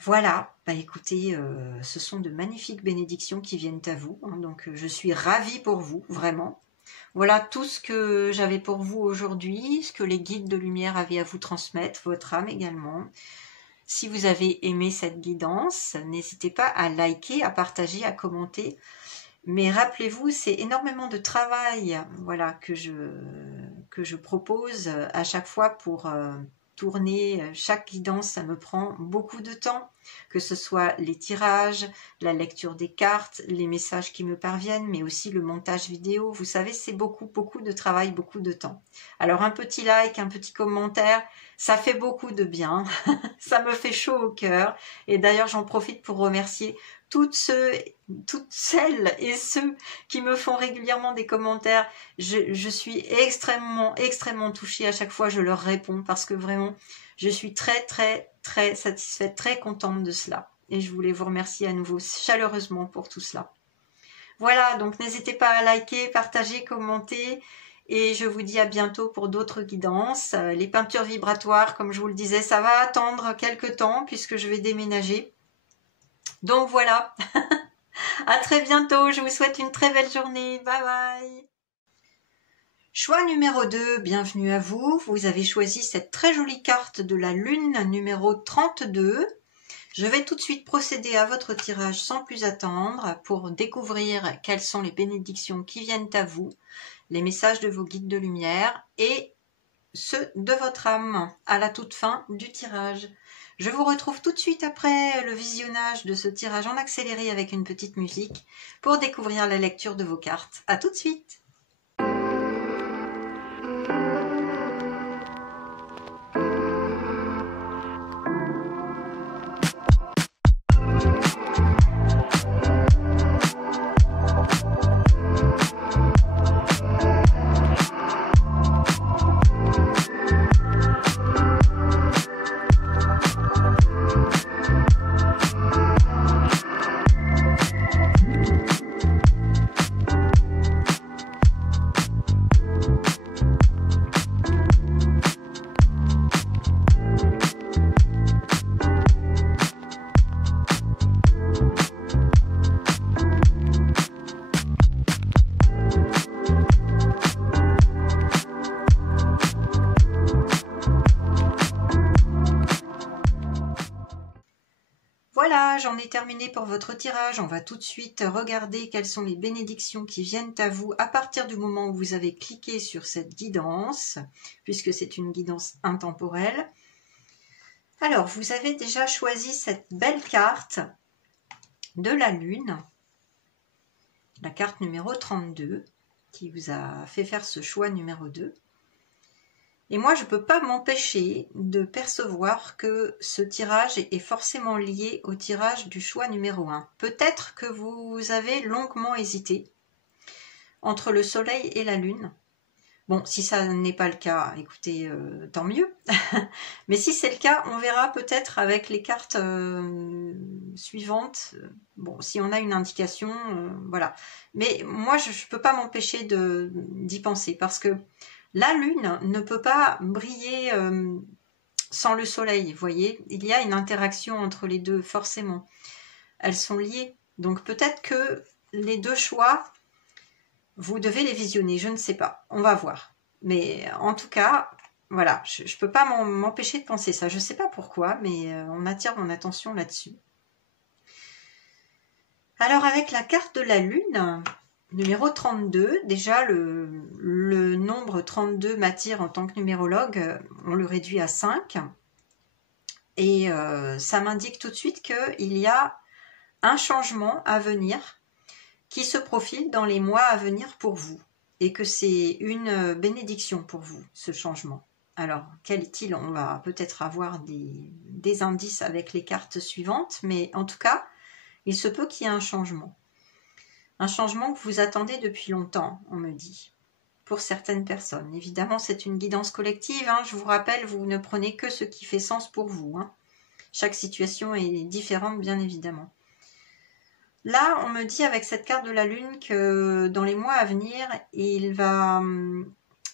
Voilà, bah écoutez, ce sont de magnifiques bénédictions qui viennent à vous. Hein, donc je suis ravie pour vous, vraiment. Voilà tout ce que j'avais pour vous aujourd'hui, ce que les guides de lumière avaient à vous transmettre, votre âme également. Si vous avez aimé cette guidance, n'hésitez pas à liker, à partager, à commenter. Mais rappelez-vous, c'est énormément de travail, voilà, que je propose à chaque fois pour tourner. Chaque guidance, ça me prend beaucoup de temps, que ce soit les tirages, la lecture des cartes, les messages qui me parviennent, mais aussi le montage vidéo. Vous savez, c'est beaucoup de travail, beaucoup de temps. Alors un petit like, un petit commentaire, ça fait beaucoup de bien. Ça me fait chaud au cœur. Et d'ailleurs, j'en profite pour remercier toutes celles et ceux qui me font régulièrement des commentaires. Je suis extrêmement touchée à chaque fois, je leur réponds parce que vraiment, je suis très satisfaite, très contente de cela. Et je voulais vous remercier à nouveau chaleureusement pour tout cela. Voilà, donc n'hésitez pas à liker, partager, commenter. Et je vous dis à bientôt pour d'autres guidances. Les peintures vibratoires, comme je vous le disais, ça va attendre quelques temps puisque je vais déménager. Donc voilà, à très bientôt, je vous souhaite une très belle journée, bye bye. Choix numéro 2, bienvenue à vous, vous avez choisi cette très jolie carte de la lune numéro 32. Je vais tout de suite procéder à votre tirage sans plus attendre pour découvrir quelles sont les bénédictions qui viennent à vous, les messages de vos guides de lumière et ceux de votre âme à la toute fin du tirage. Je vous retrouve tout de suite après le visionnage de ce tirage en accéléré avec une petite musique pour découvrir la lecture de vos cartes. À tout de suite! Voilà, j'en ai terminé pour votre tirage. On va tout de suite regarder quelles sont les bénédictions qui viennent à vous à partir du moment où vous avez cliqué sur cette guidance, puisque c'est une guidance intemporelle. Alors, vous avez déjà choisi cette belle carte de la Lune, la carte numéro 32, qui vous a fait faire ce choix numéro 2. Et moi, je ne peux pas m'empêcher de percevoir que ce tirage est forcément lié au tirage du choix numéro 1. Peut-être que vous avez longuement hésité entre le soleil et la lune. Bon, si ça n'est pas le cas, écoutez, tant mieux. Mais si c'est le cas, on verra peut-être avec les cartes suivante. Bon, si on a une indication, voilà. Mais moi, je ne peux pas m'empêcher d'y penser parce que la lune ne peut pas briller sans le soleil, vous voyez. Il y a une interaction entre les deux, forcément. Elles sont liées. Donc peut-être que les deux choix, vous devez les visionner, je ne sais pas. On va voir. Mais en tout cas, voilà, je ne peux pas m'empêcher de penser ça. Je ne sais pas pourquoi, mais on attire mon attention là-dessus. Alors avec la carte de la Lune, numéro 32, déjà le nombre 32 m'attire en tant que numérologue, on le réduit à 5. Et ça m'indique tout de suite qu'il y a un changement à venir qui se profile dans les mois à venir pour vous. Et que c'est une bénédiction pour vous, ce changement. Alors, quel est-il? On va peut-être avoir des indices avec les cartes suivantes, mais en tout cas, il se peut qu'il y ait un changement. Un changement que vous attendez depuis longtemps, on me dit, pour certaines personnes. Évidemment, c'est une guidance collective, hein. Je vous rappelle, vous ne prenez que ce qui fait sens pour vous, hein. Chaque situation est différente, bien évidemment. Là, on me dit avec cette carte de la Lune que dans les mois à venir, il va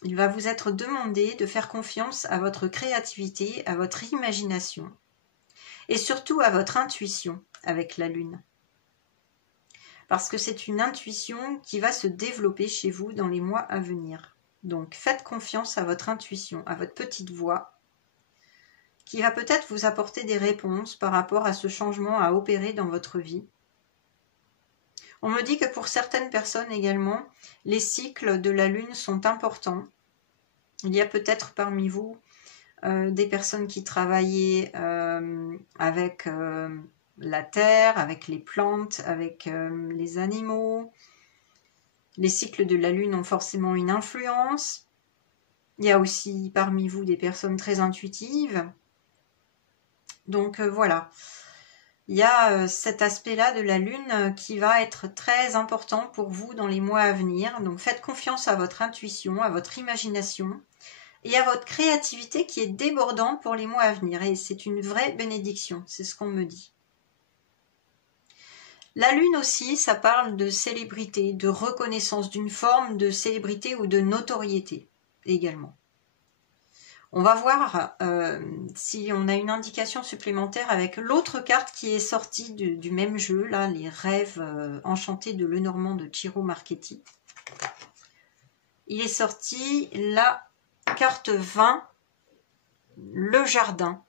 vous être demandé de faire confiance à votre créativité, à votre imagination et surtout à votre intuition avec la Lune. Parce que c'est une intuition qui va se développer chez vous dans les mois à venir. Donc faites confiance à votre intuition, à votre petite voix qui va peut-être vous apporter des réponses par rapport à ce changement à opérer dans votre vie. On me dit que pour certaines personnes également, les cycles de la Lune sont importants. Il y a peut-être parmi vous des personnes qui travaillaient avec la terre, avec les plantes, avec les animaux. Les cycles de la Lune ont forcément une influence. Il y a aussi parmi vous des personnes très intuitives. Donc voilà. Il y a cet aspect-là de la Lune qui va être très important pour vous dans les mois à venir. Donc faites confiance à votre intuition, à votre imagination et à votre créativité qui est débordante pour les mois à venir. Et c'est une vraie bénédiction, c'est ce qu'on me dit. La Lune aussi, ça parle de célébrité, de reconnaissance, d'une forme de célébrité ou de notoriété également. On va voir si on a une indication supplémentaire avec l'autre carte qui est sortie du même jeu, là, les rêves enchantés de Lenormand de Ciro Marchetti. Il est sorti la carte 20, le jardin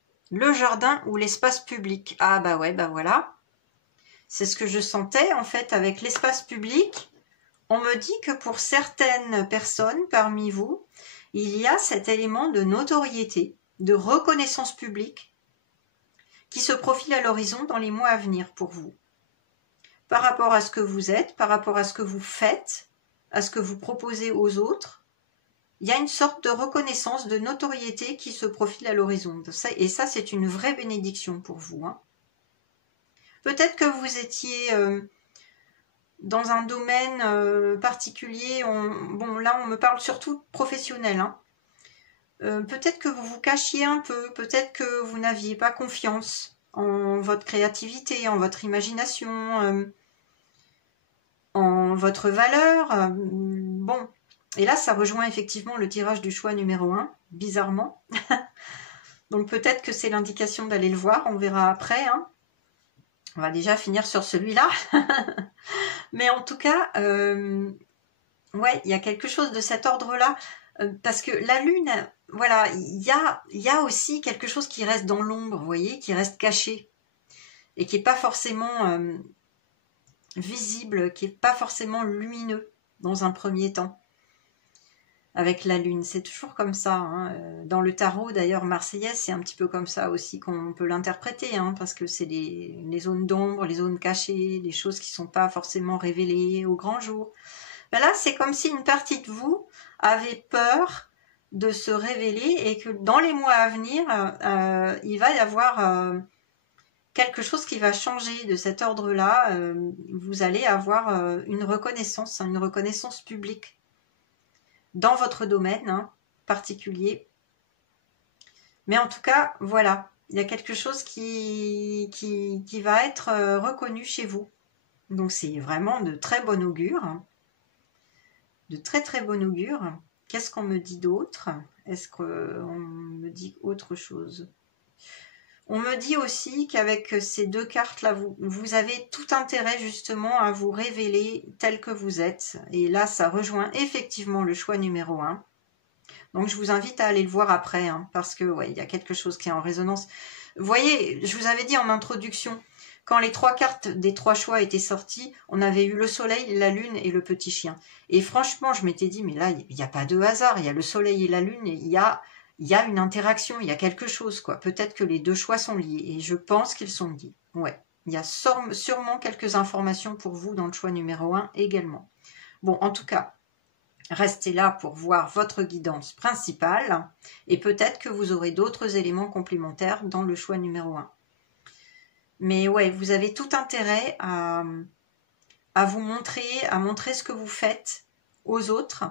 ou l'espace public. Ah bah ouais, bah voilà. C'est ce que je sentais en fait avec l'espace public. On me dit que pour certaines personnes parmi vous, il y a cet élément de notoriété, de reconnaissance publique qui se profile à l'horizon dans les mois à venir pour vous. Par rapport à ce que vous êtes, par rapport à ce que vous faites, à ce que vous proposez aux autres, il y a une sorte de reconnaissance, de notoriété qui se profile à l'horizon. Et ça, c'est une vraie bénédiction pour vous, hein. Peut-être que vous étiez dans un domaine particulier, bon là on me parle surtout professionnel, hein. Peut-être que vous vous cachiez un peu, peut-être que vous n'aviez pas confiance en votre créativité, en votre imagination, en votre valeur. Bon, et là ça rejoint effectivement le tirage du choix numéro 1, bizarrement. Donc peut-être que c'est l'indication d'aller le voir, on verra après, hein. On va déjà finir sur celui-là. Mais en tout cas, ouais, il y a quelque chose de cet ordre-là. Parce que la Lune, voilà, il y a aussi quelque chose qui reste dans l'ombre, vous voyez, qui reste caché. Et qui n'est pas forcément visible, qui n'est pas forcément lumineux dans un premier temps. Avec la Lune, c'est toujours comme ça, hein. Dans le tarot d'ailleurs marseillais, c'est un petit peu comme ça aussi qu'on peut l'interpréter, hein, parce que c'est les zones d'ombre, les zones cachées, les choses qui ne sont pas forcément révélées au grand jour. Ben là, c'est comme si une partie de vous avait peur de se révéler et que dans les mois à venir, il va y avoir quelque chose qui va changer de cet ordre-là. Vous allez avoir une reconnaissance publique dans votre domaine, hein, particulier. Mais en tout cas, voilà, Il y a quelque chose qui va être reconnu chez vous. Donc c'est vraiment de très bon augure. De très très bon augure. Qu'est-ce qu'on me dit d'autre? Est-ce qu'on me dit autre chose? On me dit aussi qu'avec ces deux cartes-là, vous avez tout intérêt justement à vous révéler tel que vous êtes. Et là, ça rejoint effectivement le choix numéro 1. Donc, je vous invite à aller le voir après, hein, parce que ouais, il y a quelque chose qui est en résonance. Vous voyez, je vous avais dit en introduction, quand les 3 cartes des 3 choix étaient sorties, on avait eu le soleil, la lune et le petit chien. Et franchement, je m'étais dit, mais là, il n'y a pas de hasard, il y a le soleil et la lune, et il y a une interaction, il y a quelque chose, quoi. Peut-être que les 2 choix sont liés, et je pense qu'ils sont liés. Ouais, il y a sûrement quelques informations pour vous dans le choix numéro 1 également. Bon, en tout cas, restez là pour voir votre guidance principale, et peut-être que vous aurez d'autres éléments complémentaires dans le choix numéro 1. Mais ouais, vous avez tout intérêt à vous montrer, à montrer ce que vous faites aux autres,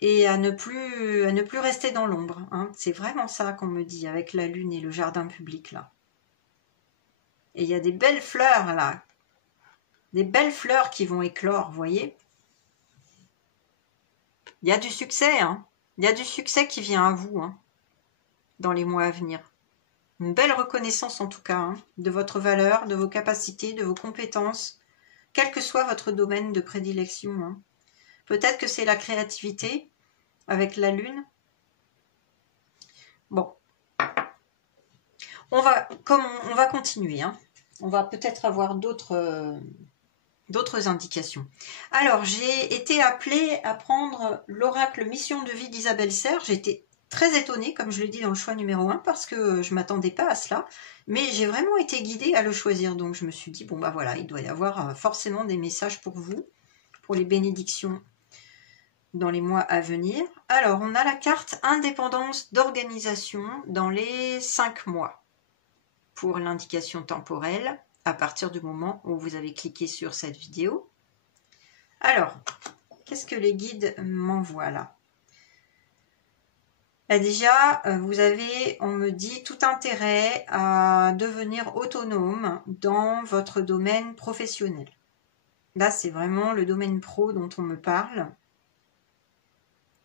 et à ne plus rester dans l'ombre. Hein. C'est vraiment ça qu'on me dit avec la lune et le jardin public là. Et il y a des belles fleurs là. Des belles fleurs qui vont éclore, vous voyez. Il y a du succès, hein. Il y a du succès qui vient à vous, hein, dans les mois à venir. Une belle reconnaissance en tout cas, hein, de votre valeur, de vos capacités, de vos compétences, quel que soit votre domaine de prédilection. Hein. Peut-être que c'est la créativité, avec la lune. Bon. On va continuer. Hein. On va peut-être avoir d'autres indications. Alors, j'ai été appelée à prendre l'oracle Mission de vie d'Isabelle Serre. J'ai été très étonnée, comme je l'ai dit dans le choix numéro 1, parce que je ne m'attendais pas à cela. Mais j'ai vraiment été guidée à le choisir. Donc, je me suis dit, bon, bah voilà, il doit y avoir forcément des messages pour vous, pour les bénédictions dans les mois à venir. Alors, on a la carte indépendance d'organisation dans les 5 mois pour l'indication temporelle à partir du moment où vous avez cliqué sur cette vidéo. Alors, qu'est-ce que les guides m'envoient là? Déjà, vous avez, on me dit, tout intérêt à devenir autonome dans votre domaine professionnel. Là, c'est vraiment le domaine pro dont on me parle.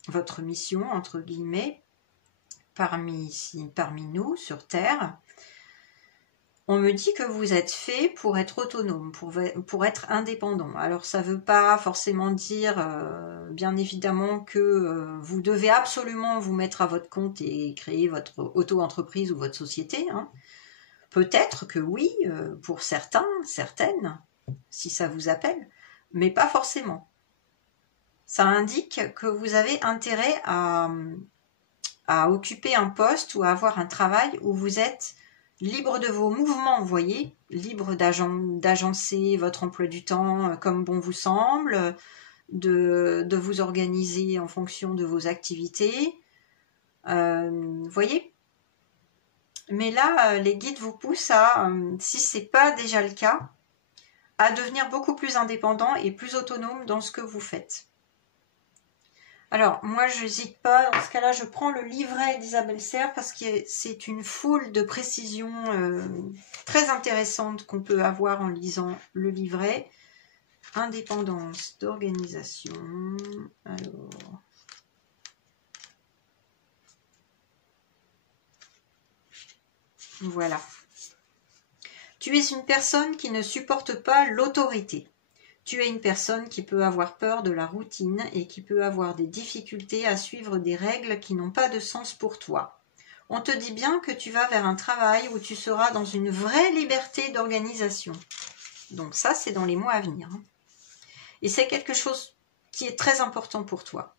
Votre mission, entre guillemets, parmi nous, sur Terre. On me dit que vous êtes fait pour être autonome, pour être indépendant. Alors, ça ne veut pas forcément dire, bien évidemment, que vous devez absolument vous mettre à votre compte et créer votre auto-entreprise ou votre société. Hein. Peut-être que oui, pour certains, certaines, si ça vous appelle, mais pas forcément. Ça indique que vous avez intérêt à occuper un poste ou à avoir un travail où vous êtes libre de vos mouvements, vous voyez, libre d'agencer votre emploi du temps comme bon vous semble, de vous organiser en fonction de vos activités, vous voyez. Mais là, les guides vous poussent à, si ce n'est pas déjà le cas, à devenir beaucoup plus indépendant et plus autonome dans ce que vous faites. Alors, moi, je n'hésite pas. Dans ce cas-là, je prends le livret d'Isabelle Serre parce que c'est une foule de précisions très intéressantes qu'on peut avoir en lisant le livret. Indépendance d'organisation. Alors... Voilà. Tu es une personne qui ne supporte pas l'autorité. Tu es une personne qui peut avoir peur de la routine et qui peut avoir des difficultés à suivre des règles qui n'ont pas de sens pour toi. On te dit bien que tu vas vers un travail où tu seras dans une vraie liberté d'organisation. Donc ça, c'est dans les mois à venir. Et c'est quelque chose qui est très important pour toi.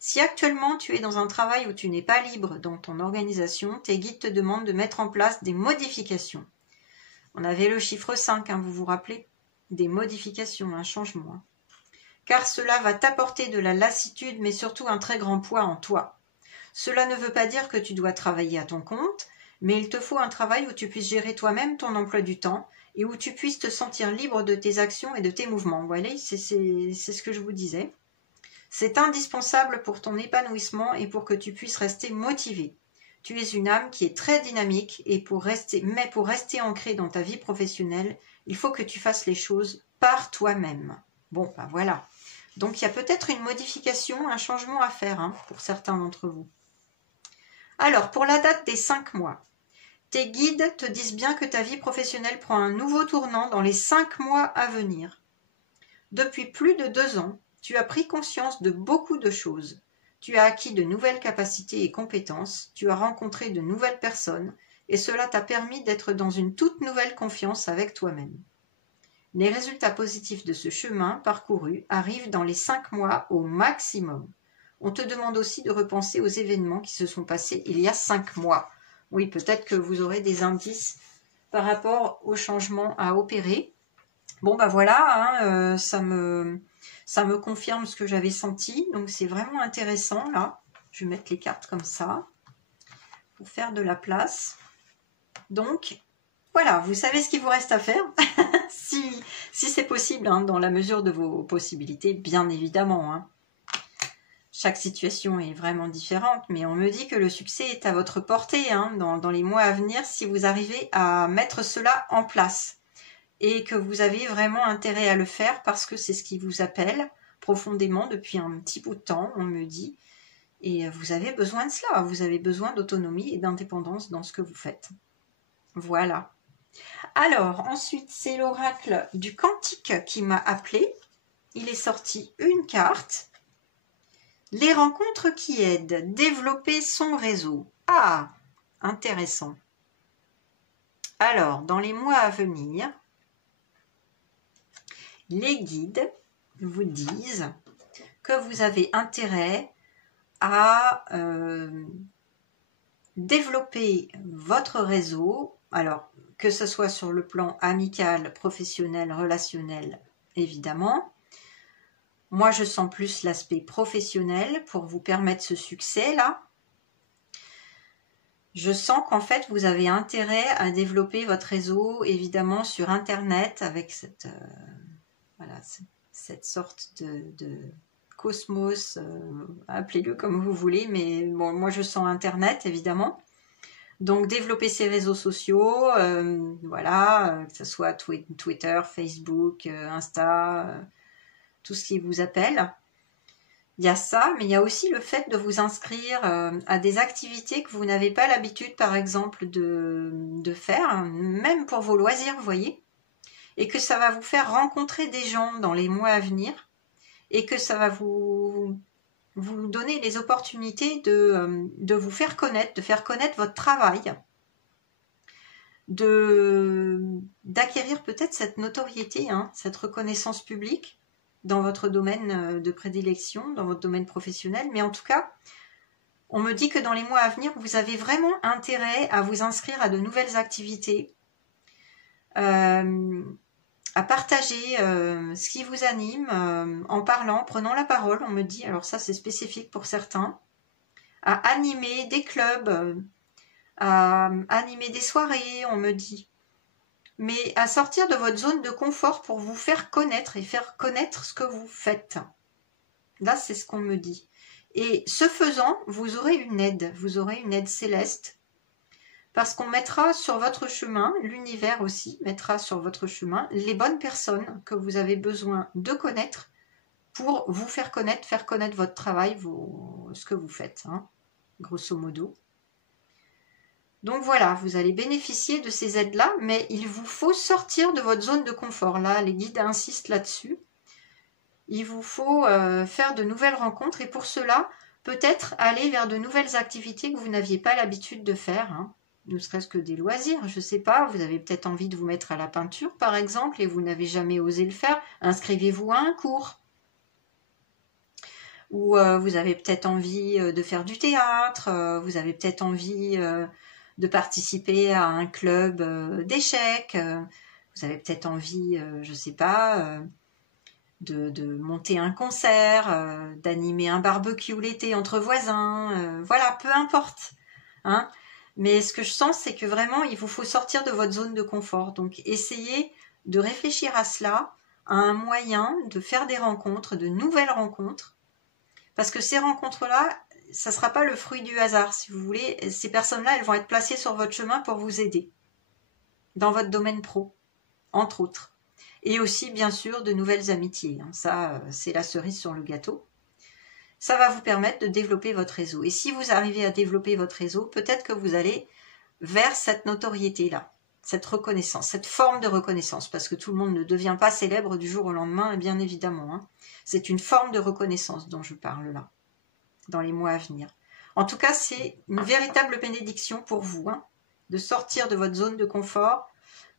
Si actuellement tu es dans un travail où tu n'es pas libre dans ton organisation, tes guides te demandent de mettre en place des modifications. On avait le chiffre 5, vous vous rappelez ? Des modifications, un changement. Car cela va t'apporter de la lassitude, mais surtout un très grand poids en toi. Cela ne veut pas dire que tu dois travailler à ton compte, mais il te faut un travail où tu puisses gérer toi-même ton emploi du temps et où tu puisses te sentir libre de tes actions et de tes mouvements. Vous voyez, c'est ce que je vous disais. C'est indispensable pour ton épanouissement et pour que tu puisses rester motivé. Tu es une âme qui est très dynamique et pour rester ancrée dans ta vie professionnelle, il faut que tu fasses les choses par toi-même. Bon, ben voilà. Donc, il y a peut-être une modification, un changement à faire hein, pour certains d'entre vous. Alors, pour la date des 5 mois, tes guides te disent bien que ta vie professionnelle prend un nouveau tournant dans les 5 mois à venir. Depuis plus de 2 ans, tu as pris conscience de beaucoup de choses. Tu as acquis de nouvelles capacités et compétences, tu as rencontré de nouvelles personnes et cela t'a permis d'être dans une toute nouvelle confiance avec toi-même. Les résultats positifs de ce chemin parcouru arrivent dans les 5 mois au maximum. On te demande aussi de repenser aux événements qui se sont passés il y a 5 mois. Oui, peut-être que vous aurez des indices par rapport au changement à opérer. Bon, bah voilà, hein, ça me confirme ce que j'avais senti. Donc, c'est vraiment intéressant, là. Je vais mettre les cartes comme ça pour faire de la place. Donc, voilà, vous savez ce qu'il vous reste à faire. si c'est possible, hein, dans la mesure de vos possibilités, bien évidemment. Hein. Chaque situation est vraiment différente, mais on me dit que le succès est à votre portée hein, dans les mois à venir si vous arrivez à mettre cela en place. Et que vous avez vraiment intérêt à le faire parce que c'est ce qui vous appelle profondément depuis un petit bout de temps, on me dit. Et vous avez besoin de cela, vous avez besoin d'autonomie et d'indépendance dans ce que vous faites. Voilà. Alors, ensuite, c'est l'oracle du Cantique qui m'a appelé. Il est sorti une carte. Les rencontres qui aident, développer son réseau. Ah, intéressant. Alors, dans les mois à venir, les guides vous disent que vous avez intérêt à développer votre réseau, alors que ce soit sur le plan amical, professionnel, relationnel, évidemment. Moi, je sens plus l'aspect professionnel pour vous permettre ce succès-là. Je sens qu'en fait, vous avez intérêt à développer votre réseau, évidemment, sur Internet, avec cette sorte de cosmos, appelez-le comme vous voulez, mais bon, moi je sens Internet évidemment. Donc développer ces réseaux sociaux, voilà, que ce soit Twitter, Facebook, Insta, tout ce qui vous appelle. Il y a ça, mais il y a aussi le fait de vous inscrire à des activités que vous n'avez pas l'habitude, par exemple, de faire, même pour vos loisirs, vous voyez, et que ça va vous faire rencontrer des gens dans les mois à venir, et que ça va vous donner les opportunités de vous faire connaître, de faire connaître votre travail, d'acquérir peut-être cette notoriété, hein, cette reconnaissance publique dans votre domaine de prédilection, dans votre domaine professionnel. Mais en tout cas, on me dit que dans les mois à venir, vous avez vraiment intérêt à vous inscrire à de nouvelles activités, à partager ce qui vous anime en parlant, prenant la parole, on me dit, alors ça c'est spécifique pour certains, à animer des clubs, à animer des soirées, on me dit, mais à sortir de votre zone de confort pour vous faire connaître et faire connaître ce que vous faites. Là, c'est ce qu'on me dit. Et ce faisant, vous aurez une aide céleste, parce qu'on mettra sur votre chemin, l'univers aussi mettra sur votre chemin les bonnes personnes que vous avez besoin de connaître pour vous faire connaître votre travail, ce que vous faites, hein, grosso modo. Donc voilà, vous allez bénéficier de ces aides-là, mais il vous faut sortir de votre zone de confort. Là, les guides insistent là-dessus. Il vous faut faire de nouvelles rencontres et pour cela, peut-être aller vers de nouvelles activités que vous n'aviez pas l'habitude de faire, hein. Ne serait-ce que des loisirs, je ne sais pas, vous avez peut-être envie de vous mettre à la peinture par exemple et vous n'avez jamais osé le faire, inscrivez-vous à un cours. Ou vous avez peut-être envie de faire du théâtre, vous avez peut-être envie de participer à un club d'échecs, vous avez peut-être envie, je ne sais pas, de monter un concert, d'animer un barbecue l'été entre voisins, voilà, peu importe, hein. Mais ce que je sens, c'est que vraiment, il vous faut sortir de votre zone de confort. Donc, essayez de réfléchir à cela, à un moyen de faire des rencontres, de nouvelles rencontres. Parce que ces rencontres-là, ça sera pas le fruit du hasard, si vous voulez. Ces personnes-là, elles vont être placées sur votre chemin pour vous aider dans votre domaine pro, entre autres. Et aussi, bien sûr, de nouvelles amitiés. Hein. Ça, c'est la cerise sur le gâteau. Ça va vous permettre de développer votre réseau. Et si vous arrivez à développer votre réseau, peut-être que vous allez vers cette notoriété-là, cette reconnaissance, cette forme de reconnaissance, parce que tout le monde ne devient pas célèbre du jour au lendemain, bien évidemment. Hein. C'est une forme de reconnaissance dont je parle là, dans les mois à venir. En tout cas, c'est une véritable bénédiction pour vous, hein, de sortir de votre zone de confort,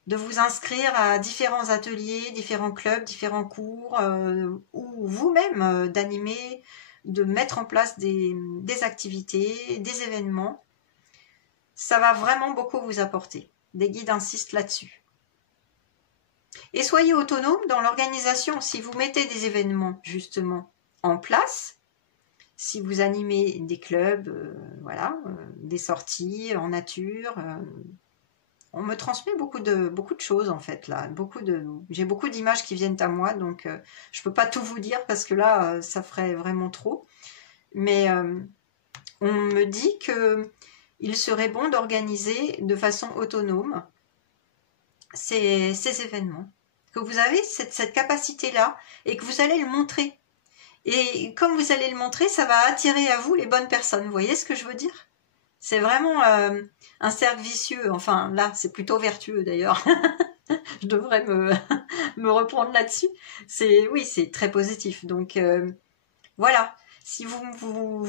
de vous inscrire à différents ateliers, différents clubs, différents cours, ou vous-même d'animer, de mettre en place des activités, des événements. Ça va vraiment beaucoup vous apporter. Des guides insistent là-dessus. Et soyez autonome dans l'organisation. Si vous mettez des événements, justement, en place, si vous animez des clubs, voilà, des sorties en nature, on me transmet beaucoup de choses, en fait, là. J'ai beaucoup d'images qui viennent à moi, donc je peux pas tout vous dire, parce que là, ça ferait vraiment trop. Mais on me dit que il serait bon d'organiser de façon autonome ces événements. Que vous avez cette capacité-là et que vous allez le montrer. Et comme vous allez le montrer, ça va attirer à vous les bonnes personnes. Vous voyez ce que je veux dire? C'est vraiment un cercle vicieux. Enfin, là, c'est plutôt vertueux d'ailleurs. Je devrais me reprendre là-dessus. Oui, c'est très positif. Donc, voilà. Si vous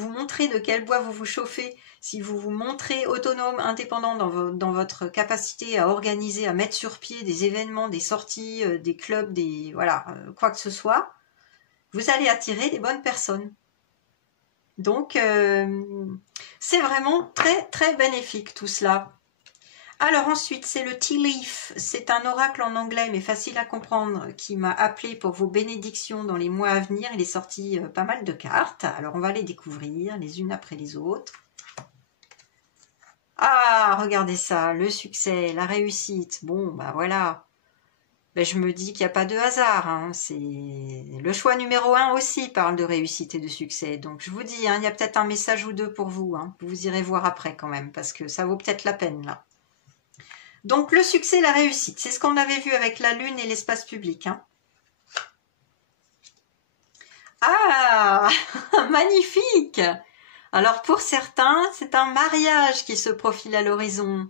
montrez de quel bois vous vous chauffez, si vous vous montrez autonome, indépendant dans votre capacité à organiser, à mettre sur pied des événements, des sorties, des clubs, voilà, quoi que ce soit, vous allez attirer les bonnes personnes. Donc, c'est vraiment très, très bénéfique tout cela. Alors ensuite, c'est le Tea Leaf. C'est un oracle en anglais, mais facile à comprendre, qui m'a appelé pour vos bénédictions dans les mois à venir. Il est sorti pas mal de cartes. Alors, on va les découvrir les unes après les autres. Ah, regardez ça, le succès, la réussite. Bon, bah voilà. Ben, je me dis qu'il n'y a pas de hasard. Hein. Le choix numéro 1 aussi parle de réussite et de succès. Donc, je vous dis, hein, il y a peut-être un message ou deux pour vous. Hein. Vous irez voir après quand même, parce que ça vaut peut-être la peine, là. Donc, le succès et la réussite, c'est ce qu'on avait vu avec la Lune et l'espace public. Hein. Ah, magnifique! Alors, pour certains, c'est un mariage qui se profile à l'horizon.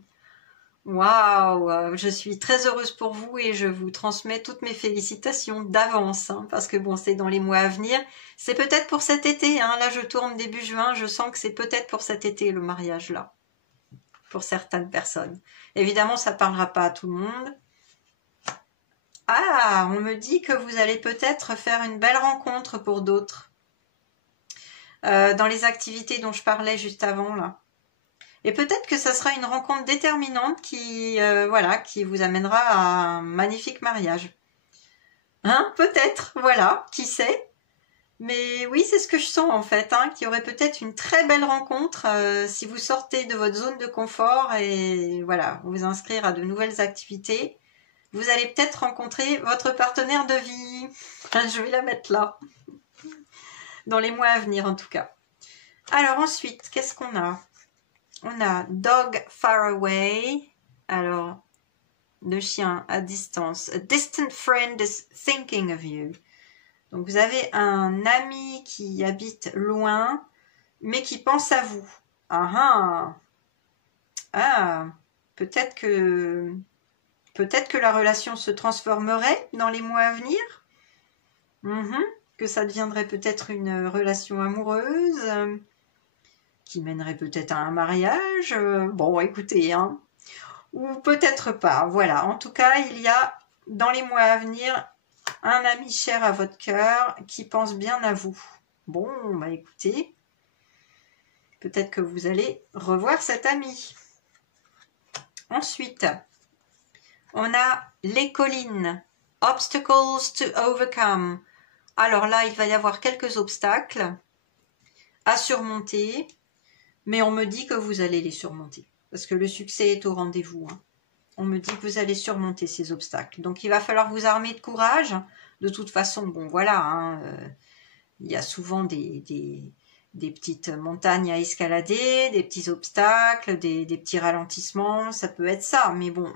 Waouh, je suis très heureuse pour vous et je vous transmets toutes mes félicitations d'avance, hein, parce que bon, c'est dans les mois à venir. C'est peut-être pour cet été, hein, là je tourne début juin, je sens que c'est peut-être pour cet été le mariage là, pour certaines personnes. Évidemment, ça ne parlera pas à tout le monde. Ah, on me dit que vous allez peut-être faire une belle rencontre pour d'autres, dans les activités dont je parlais juste avant là. Et peut-être que ça sera une rencontre déterminante qui vous amènera à un magnifique mariage. Hein, peut-être, voilà, qui sait. Mais oui, c'est ce que je sens en fait, hein, qu'il y aurait peut-être une très belle rencontre si vous sortez de votre zone de confort et voilà, vous inscrire à de nouvelles activités. Vous allez peut-être rencontrer votre partenaire de vie. Je vais la mettre là. Dans les mois à venir en tout cas. Alors ensuite, qu'est-ce qu'on a ? On a Dog Far Away. Alors, le chien à distance. A distant friend is thinking of you. Donc, vous avez un ami qui habite loin, mais qui pense à vous. Peut-être que la relation se transformerait dans les mois à venir. Que ça deviendrait peut-être une relation amoureuse. Qui mènerait peut-être à un mariage, bon écoutez, hein, ou peut-être pas, voilà, en tout cas il y a dans les mois à venir un ami cher à votre cœur qui pense bien à vous. Bon, bah écoutez, peut-être que vous allez revoir cet ami. Ensuite, on a les collines, obstacles to overcome. Alors là, il va y avoir quelques obstacles à surmonter. Mais on me dit que vous allez les surmonter. Parce que le succès est au rendez-vous. Hein. On me dit que vous allez surmonter ces obstacles. Donc, il va falloir vous armer de courage. De toute façon, bon, voilà. Hein, il y a souvent des des petites montagnes à escalader, des petits obstacles, des petits ralentissements, ça peut être ça. Mais bon,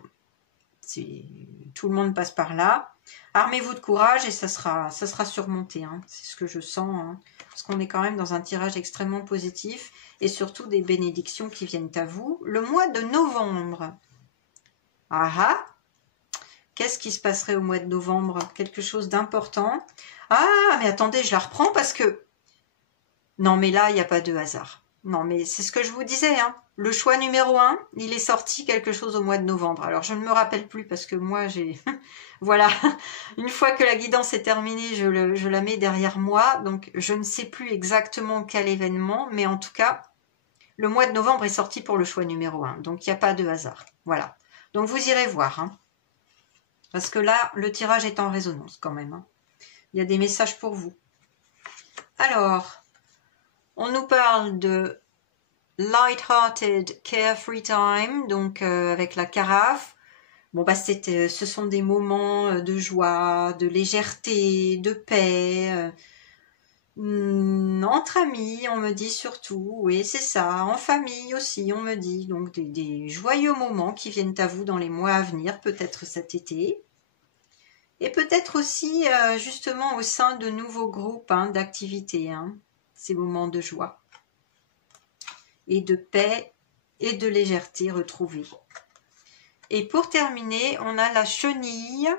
tout le monde passe par là. Armez-vous de courage et ça sera surmonté. Hein. C'est ce que je sens. Hein. Parce qu'on est quand même dans un tirage extrêmement positif et surtout des bénédictions qui viennent à vous. Le mois de novembre. Ah ah! Qu'est-ce qui se passerait au mois de novembre? Quelque chose d'important. Ah, mais attendez, je la reprends parce que... Non, mais là, il n'y a pas de hasard. Non, mais c'est ce que je vous disais. Hein. Le choix numéro 1, il est sorti quelque chose au mois de novembre. Alors, je ne me rappelle plus parce que moi, j'ai... Voilà. Une fois que la guidance est terminée, je la mets derrière moi. Donc, je ne sais plus exactement quel événement. Mais en tout cas, le mois de novembre est sorti pour le choix numéro 1. Donc, il n'y a pas de hasard. Voilà. Donc, vous irez voir. Hein. Parce que là, le tirage est en résonance quand même. Hein. Il y a des messages pour vous. Alors, on nous parle de light-hearted carefree time, donc avec la carafe. Bon, bah, ce sont des moments de joie, de légèreté, de paix, entre amis, on me dit surtout. Oui, c'est ça. En famille aussi, on me dit. Donc, des joyeux moments qui viennent à vous dans les mois à venir, peut-être cet été. Et peut-être aussi, justement, au sein de nouveaux groupes hein, d'activités, hein, ces moments de joie et de paix et de légèreté retrouvée. Et pour terminer, on a la chenille.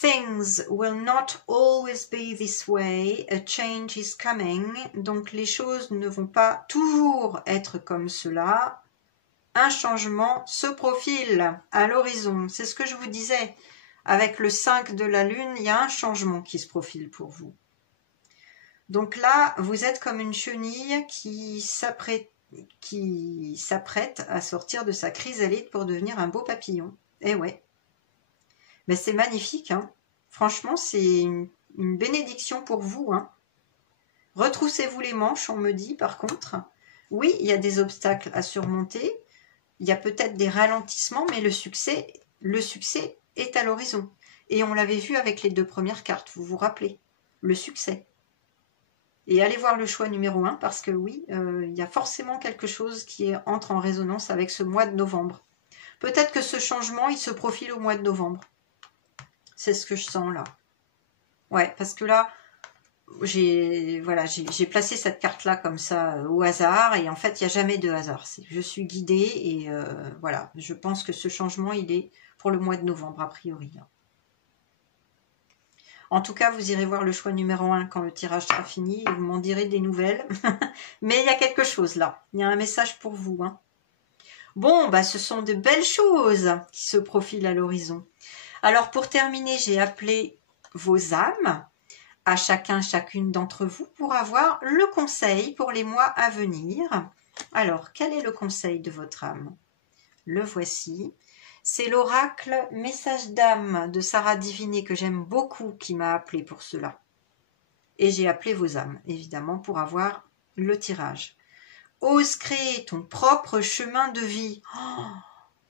Things will not always be this way, a change is coming. Donc les choses ne vont pas toujours être comme cela. Un changement se profile à l'horizon. C'est ce que je vous disais. Avec le 5 de la lune, il y a un changement qui se profile pour vous. Donc là, vous êtes comme une chenille qui s'apprête à sortir de sa chrysalide pour devenir un beau papillon. Eh ouais. Mais c'est magnifique. Hein. Franchement, c'est une bénédiction pour vous. Hein. Retroussez-vous les manches, on me dit par contre. Oui, il y a des obstacles à surmonter. Il y a peut-être des ralentissements, mais le succès est à l'horizon. Et on l'avait vu avec les 2 premières cartes, vous vous rappelez. Le succès. Et allez voir le choix numéro 1, parce que oui, il y a forcément quelque chose qui entre en résonance avec ce mois de novembre. Peut-être que ce changement, il se profile au mois de novembre. C'est ce que je sens là. Ouais, parce que là, j'ai placé cette carte-là comme ça au hasard et en fait, il n'y a jamais de hasard. Je suis guidée et voilà, je pense que ce changement, il est pour le mois de novembre a priori. En tout cas, vous irez voir le choix numéro 1 quand le tirage sera fini et vous m'en direz des nouvelles. Mais il y a quelque chose là, il y a un message pour vous. Hein. Bon, bah, ce sont de belles choses qui se profilent à l'horizon. Alors, pour terminer, j'ai appelé vos âmes à chacune d'entre vous pour avoir le conseil pour les mois à venir. Alors, quel est le conseil de votre âme? Le voici. C'est l'oracle Message d'âme de Sarah Diviné que j'aime beaucoup qui m'a appelé pour cela. Et j'ai appelé vos âmes, évidemment, pour avoir le tirage. Ose créer ton propre chemin de vie,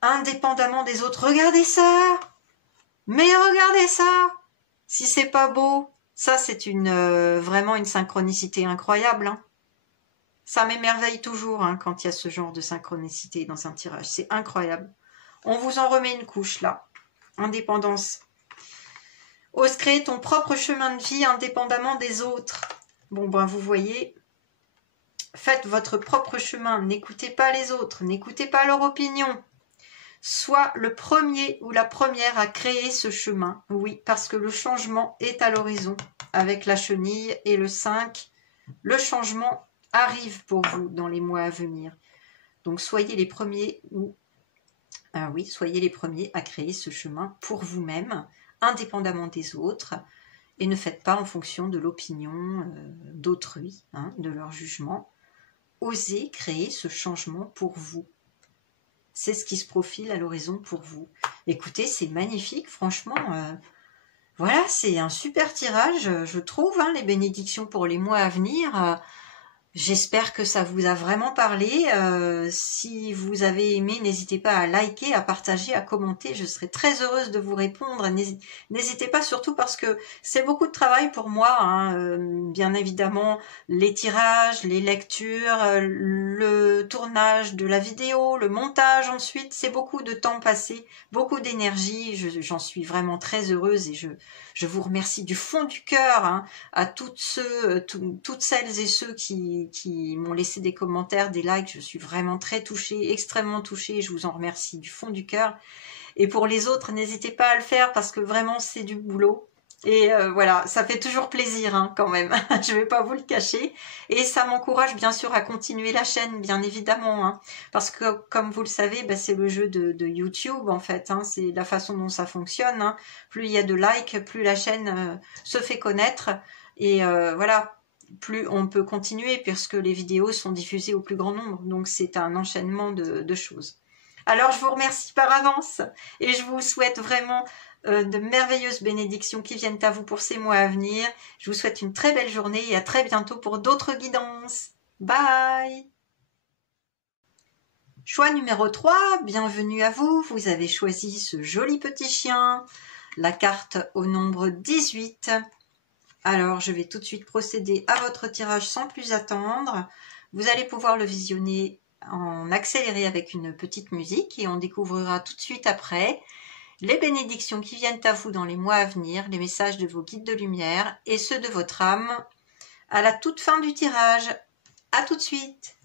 indépendamment des autres. Regardez ça! Mais regardez ça! Si c'est pas beau, ça c'est vraiment une synchronicité incroyable. Hein. Ça m'émerveille toujours hein, quand il y a ce genre de synchronicité dans un tirage. C'est incroyable. On vous en remet une couche là. Indépendance. Ose créer ton propre chemin de vie indépendamment des autres. Bon ben vous voyez, faites votre propre chemin. N'écoutez pas les autres. N'écoutez pas leur opinion. Sois le premier ou la première à créer ce chemin. Oui, parce que le changement est à l'horizon. Avec la chenille et le 5, le changement arrive pour vous dans les mois à venir. Donc soyez les premiers soyez les premiers à créer ce chemin pour vous-même, indépendamment des autres, et ne faites pas en fonction de l'opinion d'autrui, hein, de leur jugement. Osez créer ce changement pour vous. C'est ce qui se profile à l'horizon pour vous. Écoutez, c'est magnifique, franchement. Voilà, c'est un super tirage, je trouve, hein, les bénédictions pour les mois à venir. J'espère que ça vous a vraiment parlé. Si vous avez aimé, n'hésitez pas à liker, à partager, à commenter. Je serai très heureuse de vous répondre. N'hésitez pas, surtout parce que c'est beaucoup de travail pour moi, hein. Bien évidemment, les tirages, les lectures, le tournage de la vidéo, le montage ensuite. C'est beaucoup de temps passé, beaucoup d'énergie. J'en suis vraiment très heureuse et je vous remercie du fond du cœur, hein, à toutes celles et ceux qui m'ont laissé des commentaires, des likes. Je suis vraiment très touchée, extrêmement touchée. Je vous en remercie du fond du cœur. Et pour les autres, n'hésitez pas à le faire parce que vraiment, c'est du boulot. Et voilà, ça fait toujours plaisir, hein, quand même. Je vais pas vous le cacher. Et ça m'encourage bien sûr à continuer la chaîne, bien évidemment, hein, parce que comme vous le savez, bah, c'est le jeu de YouTube en fait, hein, c'est la façon dont ça fonctionne, hein. Plus il y a de likes, plus la chaîne se fait connaître. Et voilà, plus on peut continuer puisque les vidéos sont diffusées au plus grand nombre. Donc c'est un enchaînement de choses. Alors je vous remercie par avance et je vous souhaite vraiment de merveilleuses bénédictions qui viennent à vous pour ces mois à venir. Je vous souhaite une très belle journée et à très bientôt pour d'autres guidances. Bye! Choix numéro 3, bienvenue à vous. Vous avez choisi ce joli petit chien, la carte au nombre 18. Alors, je vais tout de suite procéder à votre tirage sans plus attendre. Vous allez pouvoir le visionner en accéléré avec une petite musique et on découvrira tout de suite après les bénédictions qui viennent à vous dans les mois à venir, les messages de vos guides de lumière et ceux de votre âme à la toute fin du tirage. À tout de suite!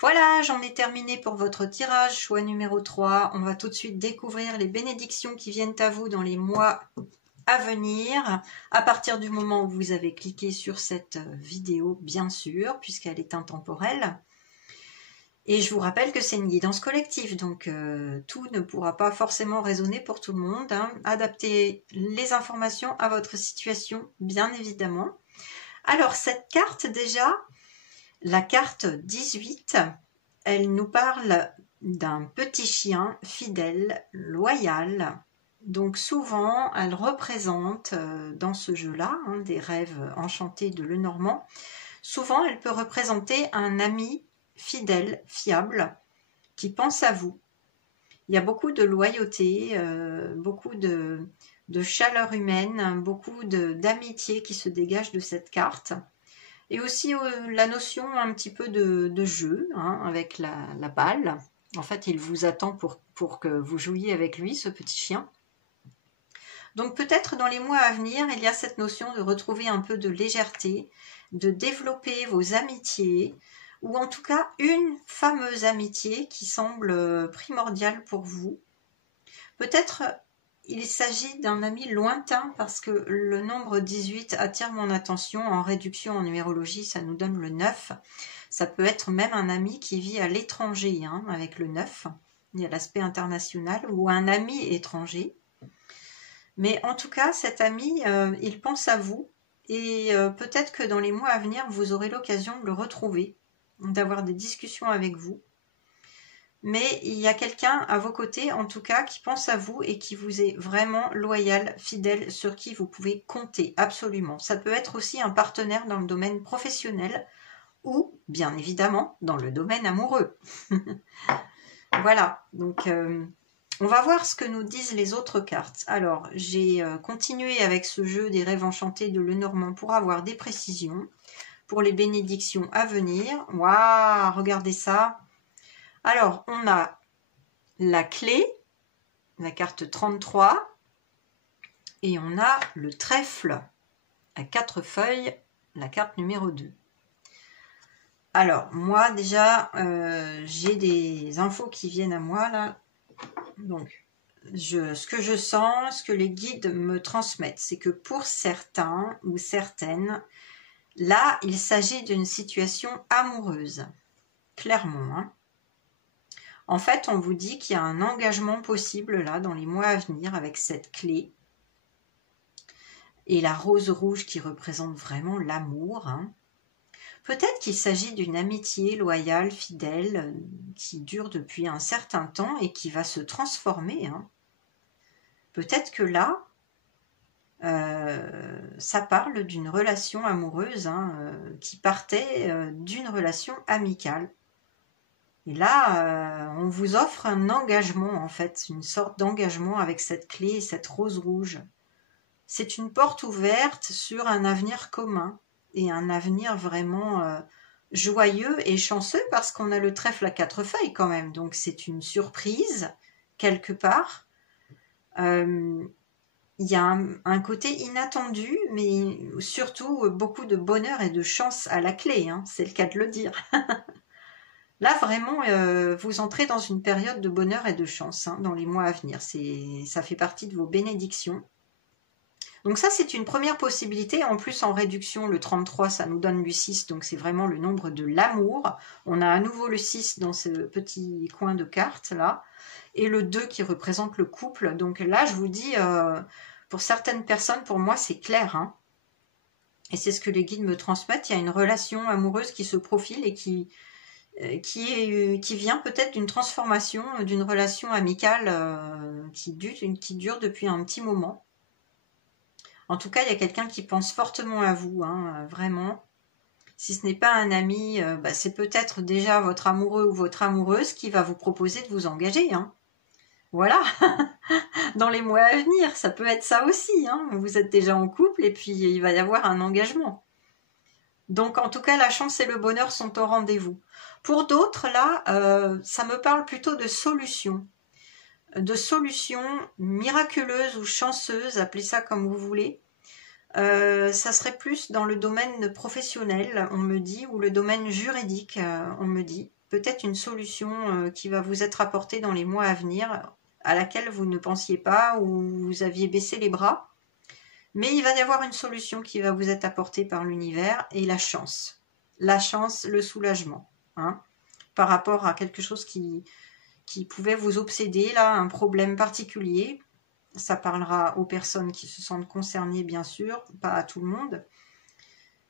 Voilà, j'en ai terminé pour votre tirage, choix numéro 3. On va tout de suite découvrir les bénédictions qui viennent à vous dans les mois à venir, à partir du moment où vous avez cliqué sur cette vidéo, bien sûr, puisqu'elle est intemporelle. Et je vous rappelle que c'est une guidance collective, donc tout ne pourra pas forcément résonner pour tout le monde, hein. Adaptez les informations à votre situation, bien évidemment. Alors, cette carte déjà, la carte 18, elle nous parle d'un petit chien fidèle, loyal. Donc souvent, elle représente, dans ce jeu-là, hein, des rêves enchantés de Lenormand, souvent elle peut représenter un ami fidèle, fiable, qui pense à vous. Il y a beaucoup de loyauté, beaucoup de chaleur humaine, beaucoup d'amitié qui se dégage de cette carte. Et aussi la notion un petit peu de jeu, hein, avec la balle. En fait, il vous attend pour que vous jouiez avec lui, ce petit chien. Donc peut-être dans les mois à venir, il y a cette notion de retrouver un peu de légèreté, de développer vos amitiés, ou en tout cas une fameuse amitié qui semble primordiale pour vous. Peut-être il s'agit d'un ami lointain parce que le nombre 18 attire mon attention. En réduction en numérologie, ça nous donne le 9. Ça peut être même un ami qui vit à l'étranger, hein, avec le 9. Il y a l'aspect international ou un ami étranger. Mais en tout cas, cet ami, il pense à vous. Et peut-être que dans les mois à venir, vous aurez l'occasion de le retrouver, d'avoir des discussions avec vous. Mais il y a quelqu'un à vos côtés, en tout cas, qui pense à vous et qui vous est vraiment loyal, fidèle, sur qui vous pouvez compter, absolument. Ça peut être aussi un partenaire dans le domaine professionnel ou, bien évidemment, dans le domaine amoureux. Voilà, donc on va voir ce que nous disent les autres cartes. Alors, j'ai continué avec ce jeu des rêves enchantés de Lenormand pour avoir des précisions, pour les bénédictions à venir. Waouh, regardez ça! Alors, on a la clé, la carte 33, et on a le trèfle à 4 feuilles la carte numéro 2. Alors, moi, déjà, j'ai des infos qui viennent à moi, là. Donc, ce que je sens, ce que les guides me transmettent, c'est que pour certains ou certaines, là, il s'agit d'une situation amoureuse. Clairement, hein. En fait, on vous dit qu'il y a un engagement possible, là, dans les mois à venir, avec cette clé. Et la rose rouge qui représente vraiment l'amour, hein. Peut-être qu'il s'agit d'une amitié loyale, fidèle, qui dure depuis un certain temps et qui va se transformer, hein. Peut-être que là, ça parle d'une relation amoureuse, hein, qui partait d'une relation amicale. Et là, on vous offre un engagement, en fait, une sorte d'engagement avec cette clé, cette rose rouge. C'est une porte ouverte sur un avenir commun et un avenir vraiment joyeux et chanceux parce qu'on a le trèfle à 4 feuilles quand même. Donc c'est une surprise quelque part. Il y a un côté inattendu, mais surtout beaucoup de bonheur et de chance à la clé, hein, c'est le cas de le dire. Là, vraiment, vous entrez dans une période de bonheur et de chance, hein, dans les mois à venir. Ça fait partie de vos bénédictions. Donc ça, c'est une première possibilité. En plus, en réduction, le 33, ça nous donne du 6, donc c'est vraiment le nombre de l'amour. On a à nouveau le 6 dans ce petit coin de carte, là. Et le 2 qui représente le couple. Donc là, je vous dis, pour certaines personnes, pour moi, c'est clair, hein. Et c'est ce que les guides me transmettent. Il y a une relation amoureuse qui se profile et qui vient peut-être d'une transformation, d'une relation amicale qui dure depuis un petit moment. En tout cas, il y a quelqu'un qui pense fortement à vous, hein, vraiment. Si ce n'est pas un ami, c'est peut-être déjà votre amoureux ou votre amoureuse qui va vous proposer de vous engager, hein. Voilà, dans les mois à venir, ça peut être ça aussi, hein. Vous êtes déjà en couple et puis il va y avoir un engagement. Donc en tout cas, la chance et le bonheur sont au rendez-vous. Pour d'autres, là, ça me parle plutôt de solutions miraculeuses ou chanceuses, appelez ça comme vous voulez. Ça serait plus dans le domaine professionnel, on me dit, ou le domaine juridique, on me dit. Peut-être une solution qui va vous être apportée dans les mois à venir, à laquelle vous ne pensiez pas ou vous aviez baissé les bras. Mais il va y avoir une solution qui va vous être apportée par l'univers et la chance. La chance, le soulagement, hein, par rapport à quelque chose qui pouvait vous obséder, là, un problème particulier. Ça parlera aux personnes qui se sentent concernées, bien sûr, pas à tout le monde.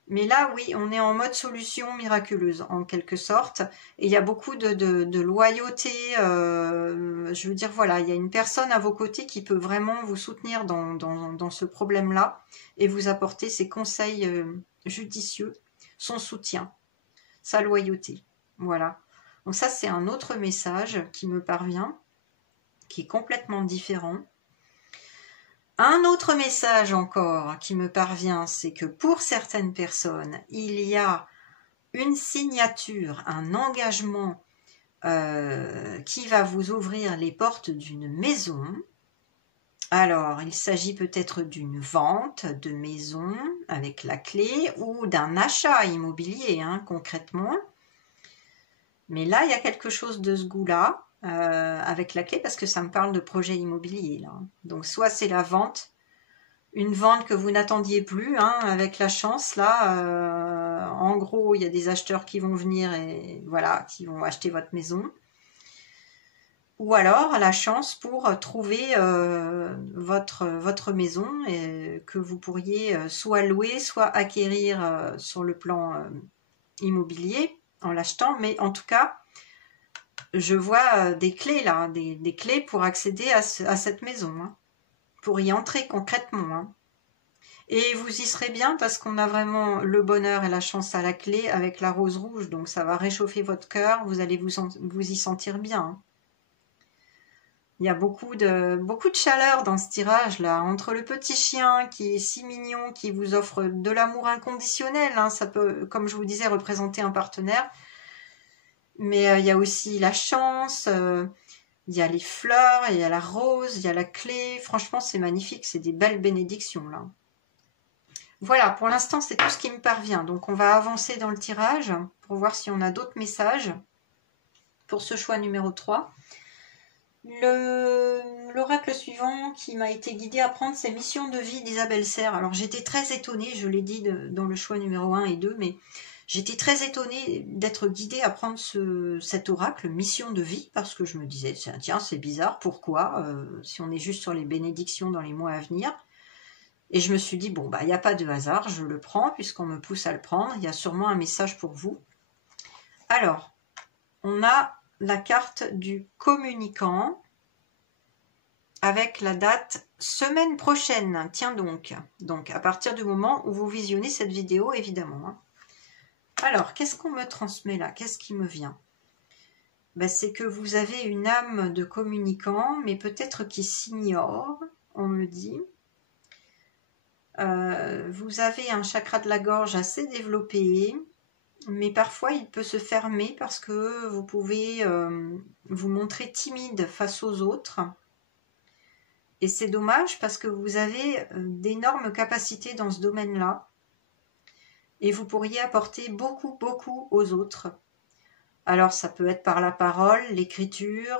Mais là, oui, on est en mode solution miraculeuse, en quelque sorte. Et il y a beaucoup de loyauté. Je veux dire, voilà, il y a une personne à vos côtés qui peut vraiment vous soutenir dans ce problème-là et vous apporter ses conseils judicieux, son soutien, sa loyauté. Voilà. Donc ça, c'est un autre message qui me parvient, qui est complètement différent. Un autre message encore qui me parvient, c'est que pour certaines personnes, il y a une signature, un engagement qui va vous ouvrir les portes d'une maison. Alors, il s'agit peut-être d'une vente de maison avec la clé ou d'un achat immobilier, hein, concrètement. Mais là, il y a quelque chose de ce goût-là. Avec la clé parce que ça me parle de projet immobilier là. Donc soit c'est la vente, une vente que vous n'attendiez plus, hein, avec la chance là. En gros, il y a des acheteurs qui vont venir et voilà, qui vont acheter votre maison. Ou alors la chance pour trouver votre maison et que vous pourriez soit louer, soit acquérir sur le plan immobilier en l'achetant. Mais en tout cas, je vois des clés là, des clés pour accéder à cette maison, hein, pour y entrer concrètement, hein. Et vous y serez bien parce qu'on a vraiment le bonheur et la chance à la clé avec la rose rouge, donc ça va réchauffer votre cœur, vous allez vous y sentir bien, hein. Il y a beaucoup de chaleur dans ce tirage là, entre le petit chien qui est si mignon, qui vous offre de l'amour inconditionnel, hein, ça peut, comme je vous disais, représenter un partenaire. Mais il y a aussi la chance, il y a les fleurs, il y a la rose, il y a la clé. Franchement, c'est magnifique, c'est des belles bénédictions là. Voilà, pour l'instant, c'est tout ce qui me parvient. Donc, on va avancer dans le tirage pour voir si on a d'autres messages pour ce choix numéro 3. L'oracle suivant qui m'a été guidé à prendre, c'est Mission de vie d'Isabelle Serre. Alors, j'étais très étonnée, je l'ai dit dans le choix numéro 1 et 2, mais j'étais très étonnée d'être guidée à prendre cet oracle, Mission de vie, parce que je me disais, tiens, c'est bizarre, pourquoi si on est juste sur les bénédictions dans les mois à venir. Et je me suis dit, bon, bah, il n'y a pas de hasard, je le prends, puisqu'on me pousse à le prendre, il y a sûrement un message pour vous. Alors, on a la carte du communicant, avec la date semaine prochaine, tiens donc. Donc, à partir du moment où vous visionnez cette vidéo, évidemment. Hein. Alors, qu'est-ce qu'on me transmet là? Qu'est-ce qui me vient? Ben, c'est que vous avez une âme de communicant, mais peut-être qui s'ignore, on me dit. Vous avez un chakra de la gorge assez développé, mais parfois il peut se fermer parce que vous pouvez vous montrer timide face aux autres. Et c'est dommage parce que vous avez d'énormes capacités dans ce domaine-là. Et vous pourriez apporter beaucoup, beaucoup aux autres. Alors ça peut être par la parole, l'écriture,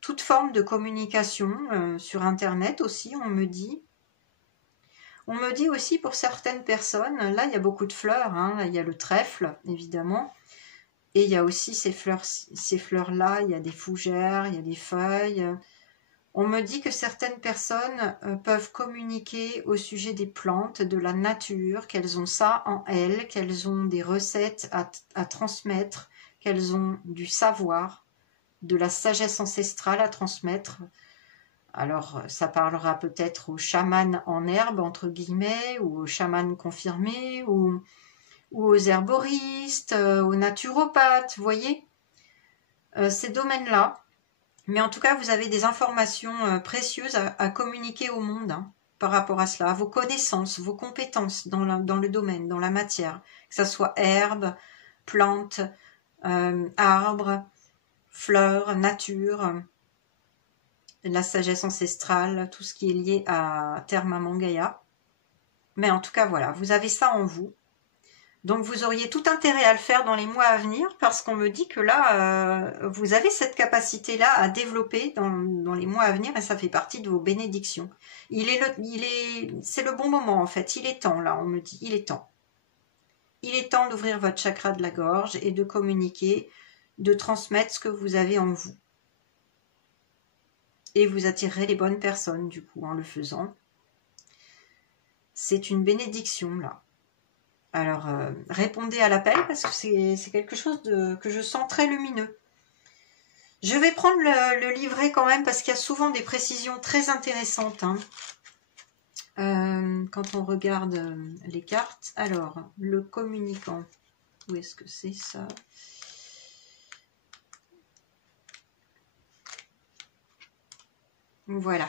toute forme de communication, sur Internet aussi, on me dit. On me dit aussi pour certaines personnes, là il y a beaucoup de fleurs, hein, là, il y a le trèfle évidemment, et il y a aussi ces fleurs-là, il y a des fougères, il y a des feuilles. On me dit que certaines personnes peuvent communiquer au sujet des plantes, de la nature, qu'elles ont ça en elles, qu'elles ont des recettes à transmettre, qu'elles ont du savoir, de la sagesse ancestrale à transmettre. Alors, ça parlera peut-être aux chamans en herbe, entre guillemets, ou aux chamans confirmés, ou aux herboristes, aux naturopathes, vous voyez, ces domaines-là. Mais en tout cas, vous avez des informations précieuses à communiquer au monde hein, par rapport à cela, vos connaissances, vos compétences dans le domaine, dans la matière, que ce soit herbe, plantes, arbres, fleurs, nature, la sagesse ancestrale, tout ce qui est lié à Terre Maman Gaïa. Mais en tout cas, voilà, vous avez ça en vous. Donc, vous auriez tout intérêt à le faire dans les mois à venir parce qu'on me dit que là, vous avez cette capacité-là à développer dans les mois à venir et ça fait partie de vos bénédictions. C'est le bon moment en fait, il est temps là, on me dit, il est temps. Il est temps d'ouvrir votre chakra de la gorge et de communiquer, de transmettre ce que vous avez en vous. Et vous attirerez les bonnes personnes du coup en le faisant. C'est une bénédiction là. Alors, répondez à l'appel parce que c'est quelque chose que je sens très lumineux. Je vais prendre le livret quand même parce qu'il y a souvent des précisions très intéressantes. Hein. Quand on regarde les cartes. Alors, le communicant. Où est-ce que c'est ça? Voilà.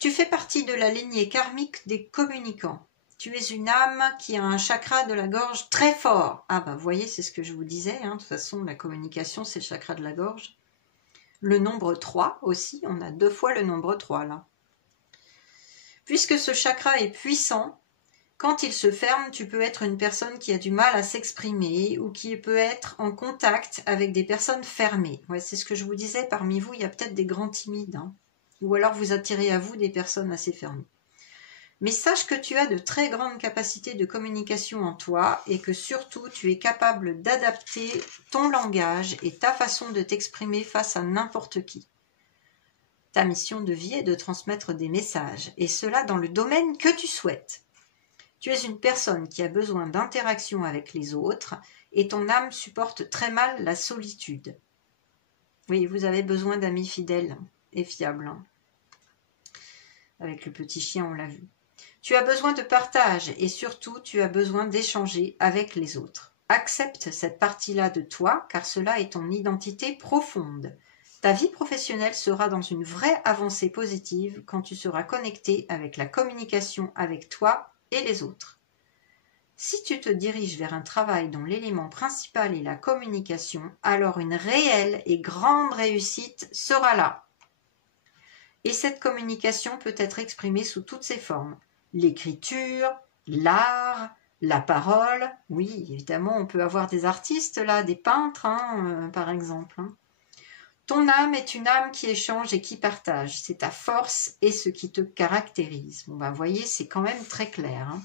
Tu fais partie de la lignée karmique des communicants. Tu es une âme qui a un chakra de la gorge très fort. Ah bah vous voyez, c'est ce que je vous disais. Hein. De toute façon, la communication, c'est le chakra de la gorge. Le nombre 3 aussi, on a 2 fois le nombre 3 là. Puisque ce chakra est puissant, quand il se ferme, tu peux être une personne qui a du mal à s'exprimer ou qui peut être en contact avec des personnes fermées. Ouais, c'est ce que je vous disais, parmi vous, il y a peut-être des grands timides. Hein. Ou alors vous attirez à vous des personnes assez fermées. Mais sache que tu as de très grandes capacités de communication en toi et que surtout tu es capable d'adapter ton langage et ta façon de t'exprimer face à n'importe qui. Ta mission de vie est de transmettre des messages et cela dans le domaine que tu souhaites. Tu es une personne qui a besoin d'interaction avec les autres et ton âme supporte très mal la solitude. Oui, vous avez besoin d'amis fidèles et fiables. Hein. Avec le petit chien, on l'a vu. Tu as besoin de partage et surtout, tu as besoin d'échanger avec les autres. Accepte cette partie-là de toi car cela est ton identité profonde. Ta vie professionnelle sera dans une vraie avancée positive quand tu seras connecté avec la communication avec toi et les autres. Si tu te diriges vers un travail dont l'élément principal est la communication, alors une réelle et grande réussite sera là. Et cette communication peut être exprimée sous toutes ses formes. L'écriture, l'art, la parole. Oui, évidemment, on peut avoir des artistes là, des peintres, hein, par exemple. Hein. Ton âme est une âme qui échange et qui partage. C'est ta force et ce qui te caractérise. Bon, ben, vous voyez, c'est quand même très clair. Hein.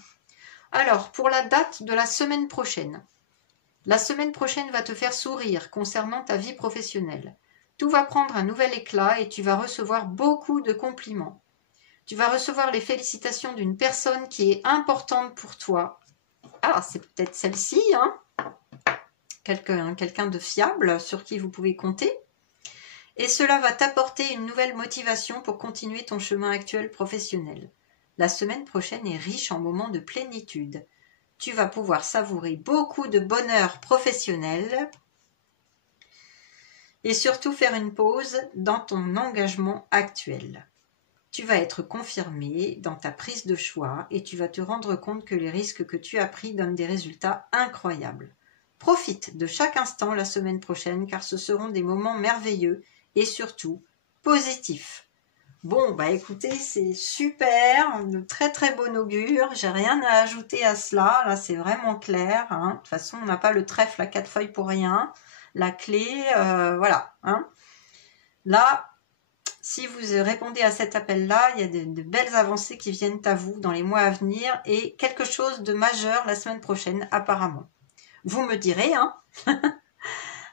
Alors, pour la date de la semaine prochaine. La semaine prochaine va te faire sourire concernant ta vie professionnelle. Tout va prendre un nouvel éclat et tu vas recevoir beaucoup de compliments. Tu vas recevoir les félicitations d'une personne qui est importante pour toi. Ah, c'est peut-être celle-ci, hein? Quelqu'un de fiable sur qui vous pouvez compter. Et cela va t'apporter une nouvelle motivation pour continuer ton chemin actuel professionnel. La semaine prochaine est riche en moments de plénitude. Tu vas pouvoir savourer beaucoup de bonheur professionnel et surtout faire une pause dans ton engagement actuel. Tu vas être confirmé dans ta prise de choix et tu vas te rendre compte que les risques que tu as pris donnent des résultats incroyables. Profite de chaque instant la semaine prochaine car ce seront des moments merveilleux et surtout positifs. Bon, bah écoutez, c'est super, de très très bon augure, j'ai rien à ajouter à cela, là c'est vraiment clair, hein. De toute façon on n'a pas le trèfle à 4 feuilles pour rien, la clé, voilà. Hein. Là, si vous répondez à cet appel-là, il y a de belles avancées qui viennent à vous dans les mois à venir et quelque chose de majeur la semaine prochaine apparemment. Vous me direz, hein.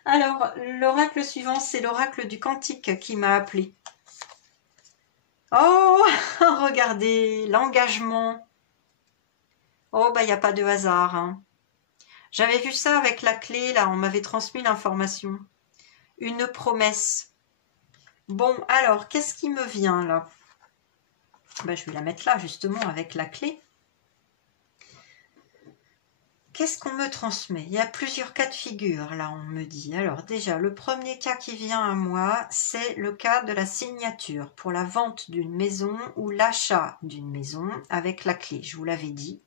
Alors, l'oracle suivant, c'est l'oracle du cantique qui m'a appelé. Oh, regardez, l'engagement. Oh, bah, il n'y a pas de hasard. Hein. J'avais vu ça avec la clé, là, on m'avait transmis l'information. Une promesse. Bon, alors, qu'est-ce qui me vient, là? Bah, je vais la mettre là, justement, avec la clé. Qu'est-ce qu'on me transmet? Il y a plusieurs cas de figure, là, on me dit. Alors, déjà, le premier cas qui vient à moi, c'est le cas de la signature pour la vente d'une maison ou l'achat d'une maison avec la clé, je vous l'avais dit.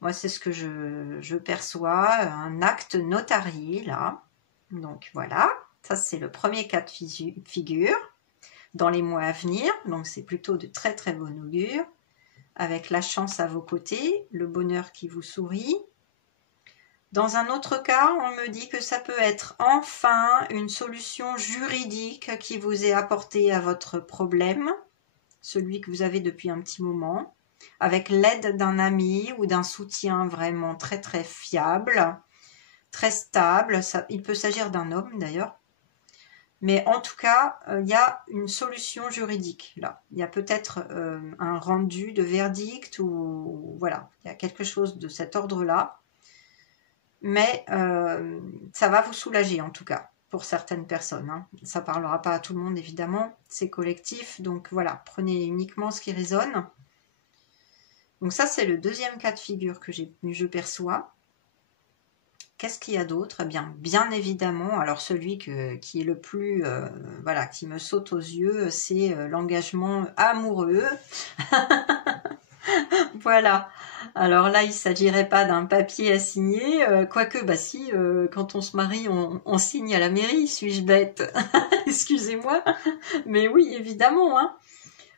Moi, c'est ce que je perçois, un acte notarié, là. Donc, voilà, ça, c'est le premier cas de figure dans les mois à venir. Donc, c'est plutôt de très, très bon augure. Avec la chance à vos côtés, le bonheur qui vous sourit. Dans un autre cas, on me dit que ça peut être enfin une solution juridique qui vous est apportée à votre problème, celui que vous avez depuis un petit moment, avec l'aide d'un ami ou d'un soutien vraiment très très fiable, très stable. Il peut s'agir d'un homme d'ailleurs. Mais en tout cas, il y a une solution juridique là. Il y a peut-être un rendu de verdict ou voilà, il y a quelque chose de cet ordre-là. Mais ça va vous soulager en tout cas pour certaines personnes. Hein. Ça ne parlera pas à tout le monde évidemment, c'est collectif. Donc voilà, prenez uniquement ce qui résonne. Donc ça, c'est le deuxième cas de figure que je perçois. Qu'est-ce qu'il y a d'autre? Eh bien évidemment, alors celui qui est le plus, voilà, qui me saute aux yeux, c'est l'engagement amoureux. Voilà. Alors là, il ne s'agirait pas d'un papier à signer, quoique, bah si, quand on se marie, on signe à la mairie, suis-je bête? Excusez-moi, mais oui, évidemment, hein.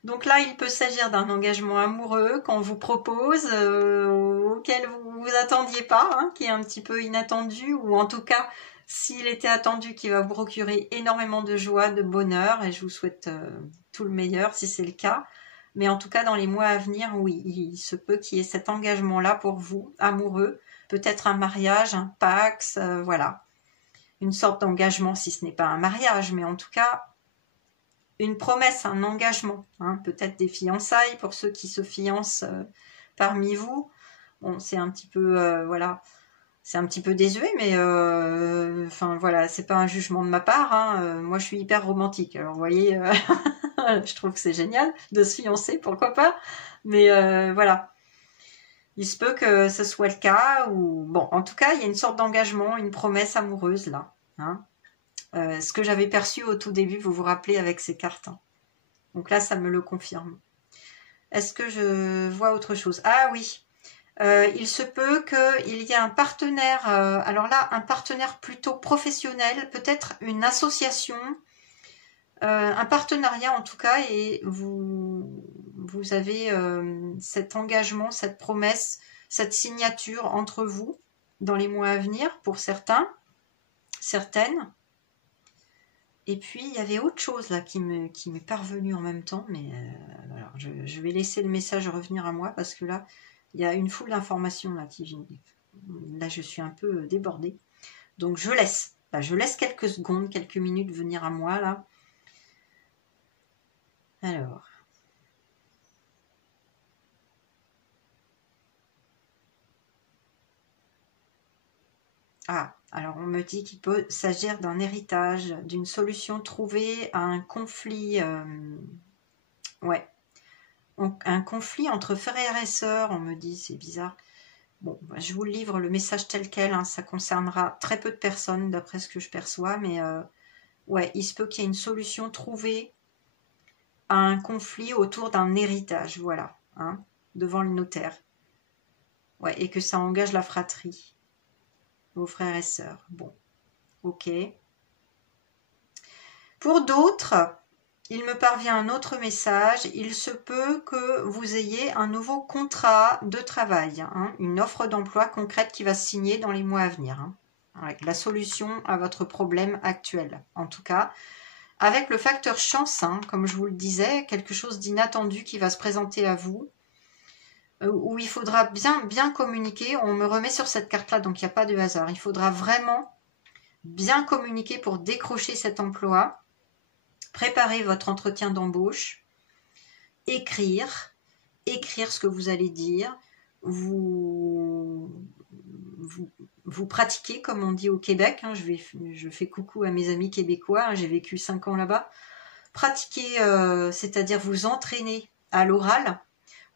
Donc là, il peut s'agir d'un engagement amoureux qu'on vous propose, auquel vous vous attendiez pas, hein, qui est un petit peu inattendu, ou en tout cas, s'il était attendu, qui va vous procurer énormément de joie, de bonheur, et je vous souhaite tout le meilleur si c'est le cas. Mais en tout cas, dans les mois à venir, oui, il se peut qu'il y ait cet engagement-là pour vous, amoureux, peut-être un mariage, un pax, voilà. Une sorte d'engagement, si ce n'est pas un mariage, mais en tout cas, une promesse, un engagement, hein, peut-être des fiançailles pour ceux qui se fiancent parmi vous. Bon, c'est un petit peu, voilà, c'est un petit peu désuet, mais enfin voilà, c'est pas un jugement de ma part. Hein, moi, je suis hyper romantique. Alors, vous voyez, je trouve que c'est génial de se fiancer, pourquoi pas. Mais voilà, il se peut que ce soit le cas. Ou bon, en tout cas, il y a une sorte d'engagement, une promesse amoureuse là. Hein. Ce que j'avais perçu au tout début, vous vous rappelez, avec ces cartes. Hein. Donc là, ça me le confirme. Est-ce que je vois autre chose? Ah oui, il se peut qu'il y ait un partenaire, alors là, un partenaire plutôt professionnel, peut-être une association, un partenariat en tout cas, et vous vous avez cet engagement, cette promesse, cette signature entre vous dans les mois à venir pour certains, certaines. Et puis, il y avait autre chose là qui m'est parvenue en même temps, mais alors, je vais laisser le message revenir à moi parce que là, il y a une foule d'informations là qui viennent. Là, je suis un peu débordée. Donc, je laisse. Bah, je laisse quelques secondes, quelques minutes venir à moi là. Alors. Ah, alors on me dit qu'il peut s'agir d'un héritage, d'une solution trouvée à un conflit. Ouais, un conflit entre frères et sœurs, on me dit, c'est bizarre. Bon, bah, je vous livre le message tel quel, hein, ça concernera très peu de personnes d'après ce que je perçois, mais ouais, il se peut qu'il y ait une solution trouvée à un conflit autour d'un héritage, voilà, hein, devant le notaire. Ouais, et que ça engage la fratrie, vos frères et sœurs. Bon, ok. Pour d'autres, il me parvient un autre message. Il se peut que vous ayez un nouveau contrat de travail, hein, une offre d'emploi concrète qui va se signer dans les mois à venir, hein, avec la solution à votre problème actuel. En tout cas, avec le facteur chance, hein, comme je vous le disais, quelque chose d'inattendu qui va se présenter à vous, où il faudra bien communiquer. On me remet sur cette carte-là, donc il n'y a pas de hasard. Il faudra vraiment bien communiquer pour décrocher cet emploi. Préparer votre entretien d'embauche, écrire ce que vous allez dire, vous pratiquez comme on dit au Québec, hein, je fais coucou à mes amis québécois, hein, j'ai vécu 5 ans là-bas, pratiquer, c'est-à-dire vous entraîner à l'oral,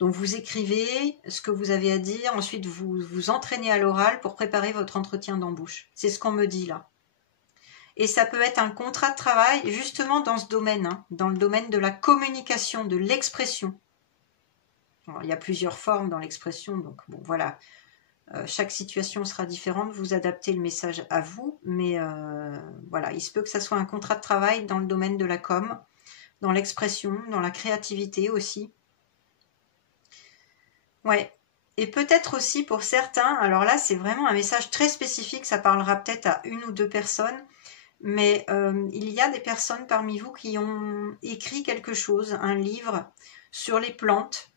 donc vous écrivez ce que vous avez à dire, ensuite vous vous entraînez à l'oral pour préparer votre entretien d'embauche, c'est ce qu'on me dit là. Et ça peut être un contrat de travail justement dans ce domaine, hein, dans le domaine de la communication, de l'expression. Il y a plusieurs formes dans l'expression, donc bon voilà, chaque situation sera différente, vous adaptez le message à vous, mais voilà, il se peut que ça soit un contrat de travail dans le domaine de la com, dans l'expression, dans la créativité aussi. Ouais, et peut-être aussi pour certains, alors là c'est vraiment un message très spécifique, ça parlera peut-être à une ou deux personnes, mais il y a des personnes parmi vous qui ont écrit quelque chose, un livre sur les plantes,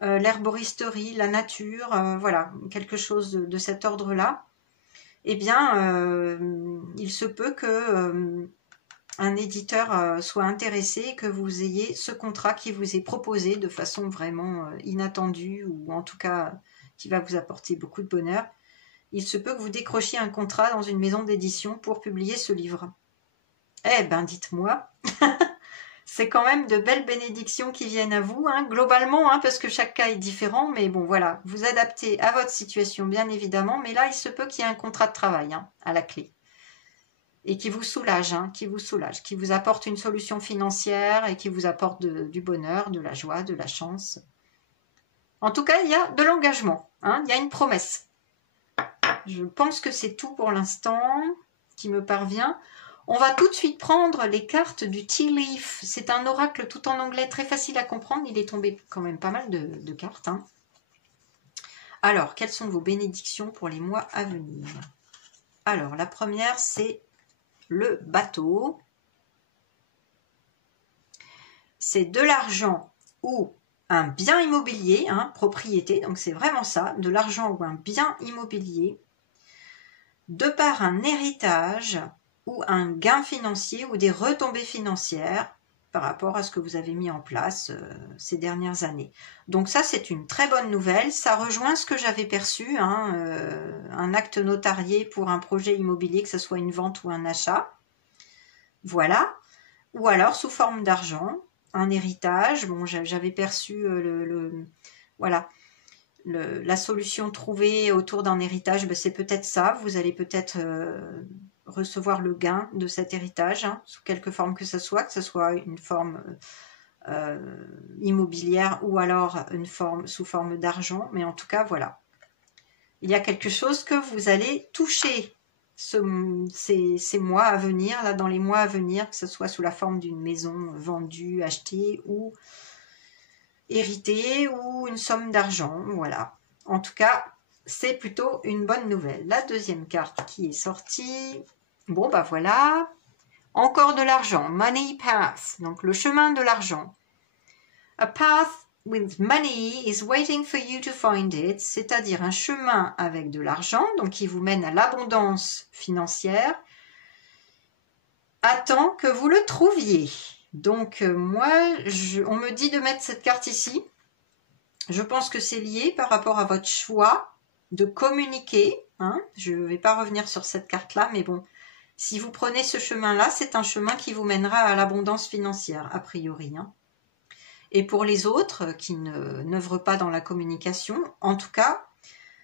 l'herboristerie, la nature, voilà, quelque chose de cet ordre-là. Eh bien, il se peut que un éditeur soit intéressé et que vous ayez ce contrat qui vous est proposé de façon vraiment inattendue ou en tout cas qui va vous apporter beaucoup de bonheur. Il se peut que vous décrochiez un contrat dans une maison d'édition pour publier ce livre. Eh ben, dites-moi, c'est quand même de belles bénédictions qui viennent à vous, hein, globalement, hein, parce que chaque cas est différent, mais bon, voilà, vous adaptez à votre situation, bien évidemment, mais là, il se peut qu'il y ait un contrat de travail, hein, à la clé, et qui vous soulage, hein, qui vous apporte une solution financière et qui vous apporte du bonheur, de la joie, de la chance. En tout cas, il y a de l'engagement, hein, il y a une promesse. Je pense que c'est tout pour l'instant qui me parvient. On va tout de suite prendre les cartes du Tea Leaf. C'est un oracle tout en anglais, très facile à comprendre. Il est tombé quand même pas mal de cartes, hein. Alors, quelles sont vos bénédictions pour les mois à venir? Alors, la première, c'est le bateau. C'est de l'argent ou un bien immobilier, hein, propriété. Donc, c'est vraiment ça, de l'argent ou un bien immobilier. De par un héritage ou un gain financier ou des retombées financières par rapport à ce que vous avez mis en place ces dernières années. Donc ça, c'est une très bonne nouvelle. Ça rejoint ce que j'avais perçu, hein, un acte notarié pour un projet immobilier, que ce soit une vente ou un achat. Voilà. Ou alors sous forme d'argent, un héritage. Bon, j'avais perçu voilà. La solution trouvée autour d'un héritage, ben c'est peut-être ça. Vous allez peut-être recevoir le gain de cet héritage, hein, sous quelque forme que ce soit une forme immobilière ou alors sous forme d'argent. Mais en tout cas, voilà. Il y a quelque chose que vous allez toucher ces mois à venir, là, dans les mois à venir, que ce soit sous la forme d'une maison vendue, achetée ou hériter ou une somme d'argent, voilà. En tout cas, c'est plutôt une bonne nouvelle. La deuxième carte qui est sortie, bon bah voilà, encore de l'argent, money path, donc le chemin de l'argent. A path with money is waiting for you to find it, c'est-à-dire un chemin avec de l'argent, donc qui vous mène à l'abondance financière, attend que vous le trouviez. Donc moi, on me dit de mettre cette carte ici. Je pense que c'est lié par rapport à votre choix de communiquer. Hein. Je ne vais pas revenir sur cette carte-là, mais bon, si vous prenez ce chemin-là, c'est un chemin qui vous mènera à l'abondance financière, a priori. Hein. Et pour les autres qui n'œuvrent pas dans la communication, en tout cas,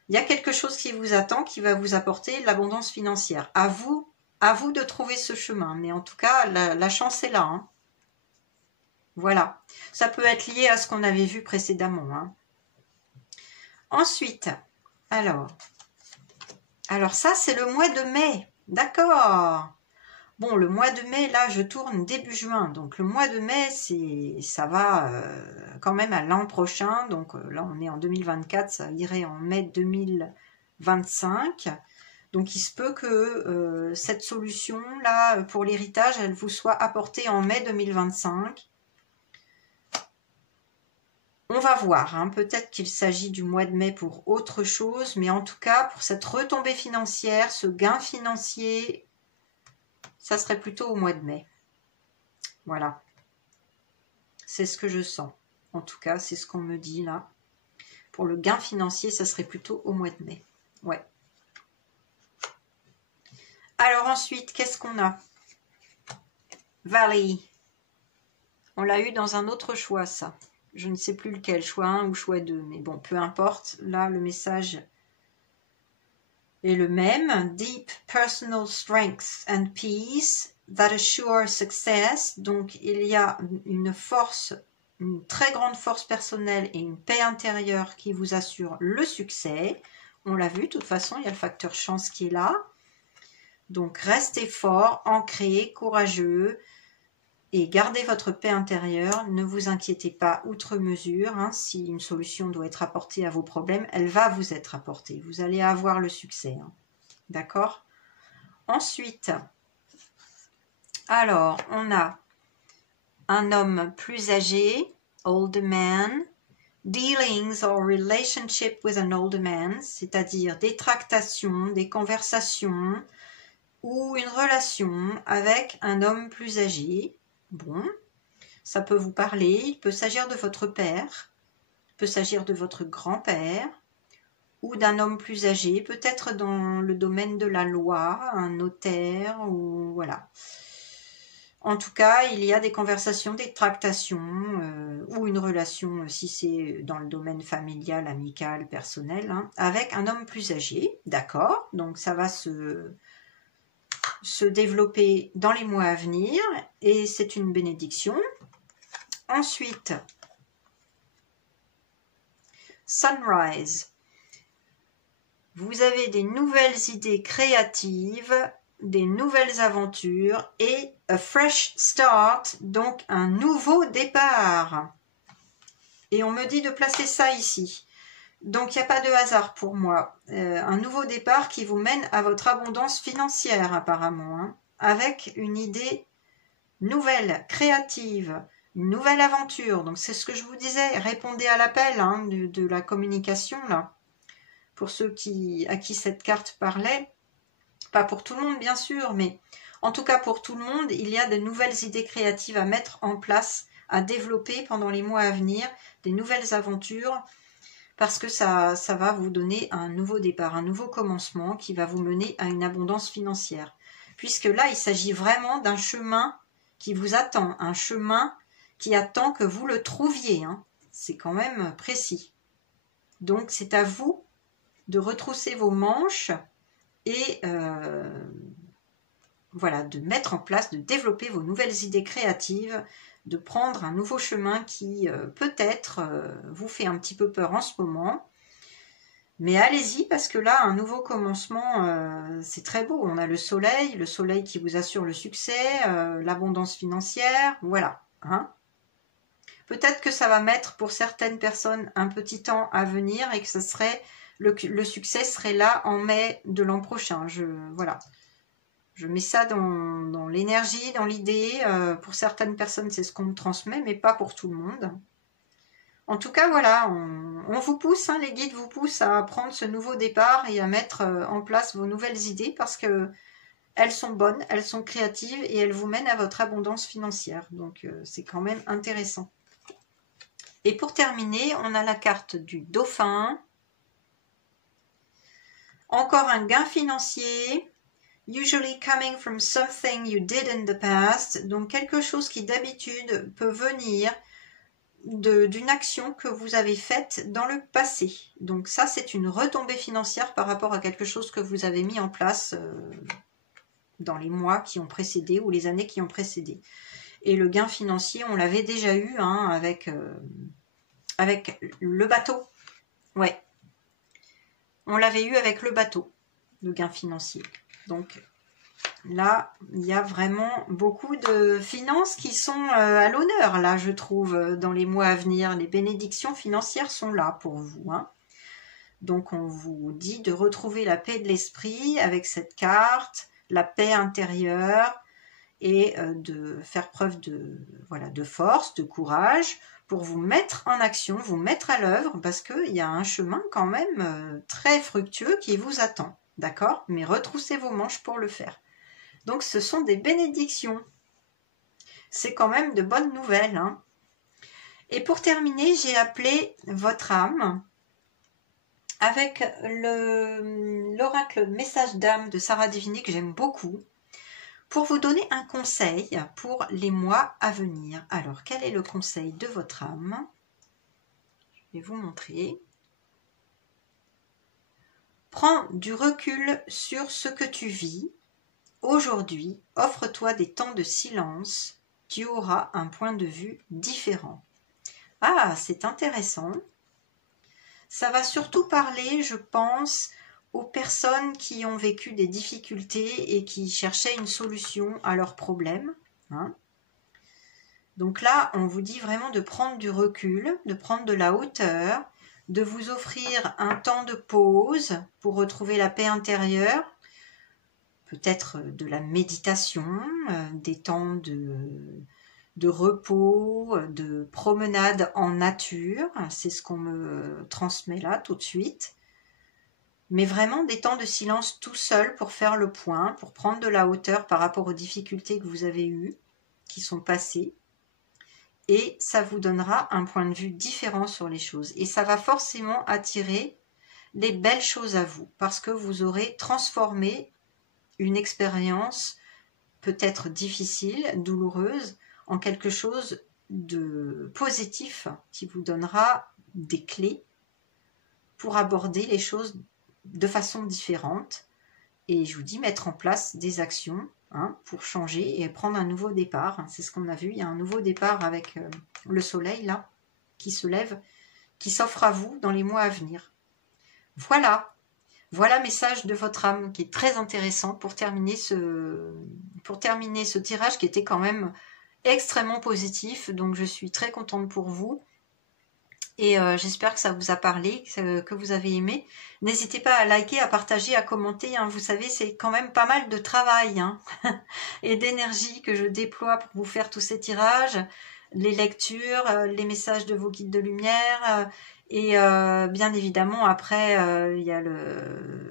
il y a quelque chose qui vous attend, qui va vous apporter l'abondance financière. À vous de trouver ce chemin. Mais en tout cas, la chance est là. Hein. Voilà. Ça peut être lié à ce qu'on avait vu précédemment. Hein. Ensuite, alors ça, c'est le mois de mai. D'accord. Bon, le mois de mai, là, je tourne début juin. Donc, le mois de mai, ça va quand même à l'an prochain. Donc, là, on est en 2024. Ça irait en mai 2025. Donc, il se peut que cette solution-là, pour l'héritage, elle vous soit apportée en mai 2025. On va voir, hein. Peut-être qu'il s'agit du mois de mai pour autre chose, mais en tout cas, pour cette retombée financière, ce gain financier, ça serait plutôt au mois de mai. Voilà. C'est ce que je sens. En tout cas, c'est ce qu'on me dit là. Pour le gain financier, ça serait plutôt au mois de mai. Ouais. Alors ensuite, qu'est-ce qu'on a? Valley. On l'a eu dans un autre choix, ça. Je ne sais plus lequel, choix 1 ou choix 2. Mais bon, peu importe. Là, le message est le même. Deep personal strength and peace that assure success. Donc, il y a une force, une très grande force personnelle et une paix intérieure qui vous assure le succès. On l'a vu, de toute façon, il y a le facteur chance qui est là. Donc, restez fort, ancré, courageux. Et gardez votre paix intérieure, ne vous inquiétez pas outre mesure. Hein, si une solution doit être apportée à vos problèmes, elle va vous être apportée. Vous allez avoir le succès. Hein, d'accord? Ensuite, alors, on a un homme plus âgé, older man, dealings or relationship with an older man, c'est-à-dire des tractations, des conversations ou une relation avec un homme plus âgé. Bon, ça peut vous parler, il peut s'agir de votre père, il peut s'agir de votre grand-père ou d'un homme plus âgé, peut-être dans le domaine de la loi, un notaire ou voilà. En tout cas, il y a des conversations, des tractations ou une relation, si c'est dans le domaine familial, amical, personnel, hein, avec un homme plus âgé, d'accord? Donc ça va se développer dans les mois à venir et c'est une bénédiction. Ensuite, Sunrise. Vous avez des nouvelles idées créatives, des nouvelles aventures et a fresh start, donc un nouveau départ. Et on me dit de placer ça ici. Donc, il n'y a pas de hasard pour moi. Un nouveau départ qui vous mène à votre abondance financière, apparemment. Hein, avec une idée nouvelle, créative, une nouvelle aventure. Donc, c'est ce que je vous disais. Répondez à l'appel hein, de la communication, là. Pour ceux à qui cette carte parlait. Pas pour tout le monde, bien sûr, mais en tout cas pour tout le monde, il y a de nouvelles idées créatives à mettre en place, à développer pendant les mois à venir, des nouvelles aventures, parce que ça va vous donner un nouveau départ, un nouveau commencement qui va vous mener à une abondance financière. Puisque là, il s'agit vraiment d'un chemin qui vous attend, un chemin qui attend que vous le trouviez. Hein. C'est quand même précis. Donc, c'est à vous de retrousser vos manches et voilà, de mettre en place, de développer vos nouvelles idées créatives, de prendre un nouveau chemin qui peut-être vous fait un petit peu peur en ce moment. Mais allez-y parce que là, un nouveau commencement, c'est très beau. On a le soleil qui vous assure le succès, l'abondance financière, voilà. Hein. Peut-être que ça va mettre pour certaines personnes un petit temps à venir et que ça serait le succès serait là en mai de l'an prochain. Voilà. Je mets ça dans l'énergie, dans l'idée. Pour certaines personnes, c'est ce qu'on me transmet, mais pas pour tout le monde. En tout cas, voilà, on vous pousse, hein, les guides vous poussent à prendre ce nouveau départ et à mettre en place vos nouvelles idées parce que elles sont bonnes, elles sont créatives et elles vous mènent à votre abondance financière. Donc, c'est quand même intéressant. Et pour terminer, on a la carte du dauphin. Encore un gain financier. Usually coming from something you did in the past. Donc, quelque chose qui d'habitude peut venir d'une action que vous avez faite dans le passé. Donc ça, c'est une retombée financière par rapport à quelque chose que vous avez mis en place dans les mois qui ont précédé ou les années qui ont précédé. Et le gain financier, on l'avait déjà eu hein, avec le bateau. Ouais. On l'avait eu avec le bateau, le gain financier. Donc là, il y a vraiment beaucoup de finances qui sont à l'honneur, là, je trouve, dans les mois à venir. Les bénédictions financières sont là pour vous. Hein. Donc, on vous dit de retrouver la paix de l'esprit avec cette carte, la paix intérieure et de faire preuve de force, de courage pour vous mettre en action, vous mettre à l'œuvre parce qu'il y a un chemin quand même très fructueux qui vous attend. D'accord? Mais retroussez vos manches pour le faire. Donc, ce sont des bénédictions. C'est quand même de bonnes nouvelles. Hein. Et pour terminer, j'ai appelé votre âme avec l'oracle message d'âme de Sarah Diviné que j'aime beaucoup pour vous donner un conseil pour les mois à venir. Alors, quel est le conseil de votre âme? Je vais vous montrer. Prends du recul sur ce que tu vis. Aujourd'hui, offre-toi des temps de silence, tu auras un point de vue différent. Ah, c'est intéressant. Ça va surtout parler, je pense, aux personnes qui ont vécu des difficultés et qui cherchaient une solution à leurs problèmes. Hein. Donc là, on vous dit vraiment de prendre du recul, de prendre de la hauteur, de vous offrir un temps de pause pour retrouver la paix intérieure, peut-être de la méditation, des temps de repos, de promenade en nature. C'est ce qu'on me transmet là tout de suite. Mais vraiment des temps de silence tout seul pour faire le point, pour prendre de la hauteur par rapport aux difficultés que vous avez eues, qui sont passées. Et ça vous donnera un point de vue différent sur les choses. Et ça va forcément attirer les belles choses à vous, parce que vous aurez transformé une expérience peut-être difficile, douloureuse, en quelque chose de positif qui vous donnera des clés pour aborder les choses de façon différente. Et je vous dis mettre en place des actions hein, pour changer et prendre un nouveau départ. C'est ce qu'on a vu, il y a un nouveau départ avec le soleil là, qui se lève, qui s'offre à vous dans les mois à venir. Voilà message de votre âme qui est très intéressant pour terminer ce tirage qui était quand même extrêmement positif. Donc je suis très contente pour vous. Et j'espère que ça vous a parlé, que vous avez aimé. N'hésitez pas à liker, à partager, à commenter. Hein. Vous savez, c'est quand même pas mal de travail hein, et d'énergie que je déploie pour vous faire tous ces tirages, les lectures, les messages de vos guides de lumière. Et bien évidemment, après, il y a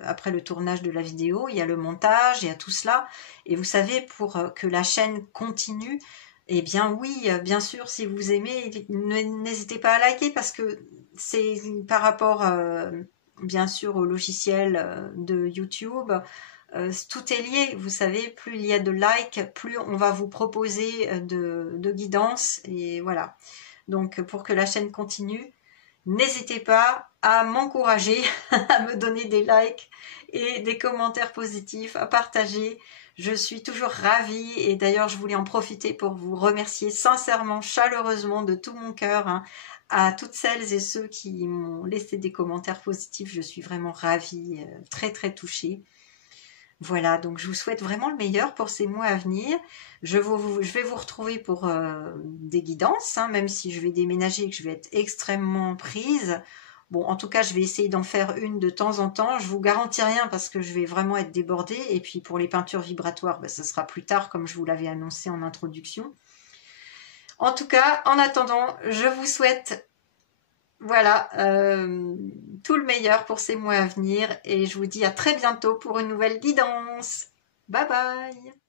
après le tournage de la vidéo, il y a le montage, il y a tout cela. Et vous savez, pour que la chaîne continue, eh bien oui, bien sûr, si vous aimez, n'hésitez pas à liker parce que c'est par rapport, bien sûr, au logiciel de YouTube. Tout est lié, vous savez, plus il y a de likes, plus on va vous proposer de guidance. Et voilà. Donc, pour que la chaîne continue, n'hésitez pas à m'encourager, à me donner des likes et des commentaires positifs, à partager. Je suis toujours ravie et d'ailleurs je voulais en profiter pour vous remercier sincèrement, chaleureusement, de tout mon cœur hein, à toutes celles et ceux qui m'ont laissé des commentaires positifs. Je suis vraiment ravie, très très touchée. Voilà, donc je vous souhaite vraiment le meilleur pour ces mois à venir. Je vais vous retrouver pour des guidances, hein, même si je vais déménager et que je vais être extrêmement prise. Bon, en tout cas, je vais essayer d'en faire une de temps en temps. Je vous garantis rien parce que je vais vraiment être débordée. Et puis pour les peintures vibratoires, ben, ce sera plus tard, comme je vous l'avais annoncé en introduction. En tout cas, en attendant, je vous souhaite voilà, tout le meilleur pour ces mois à venir et je vous dis à très bientôt pour une nouvelle guidance. Bye bye!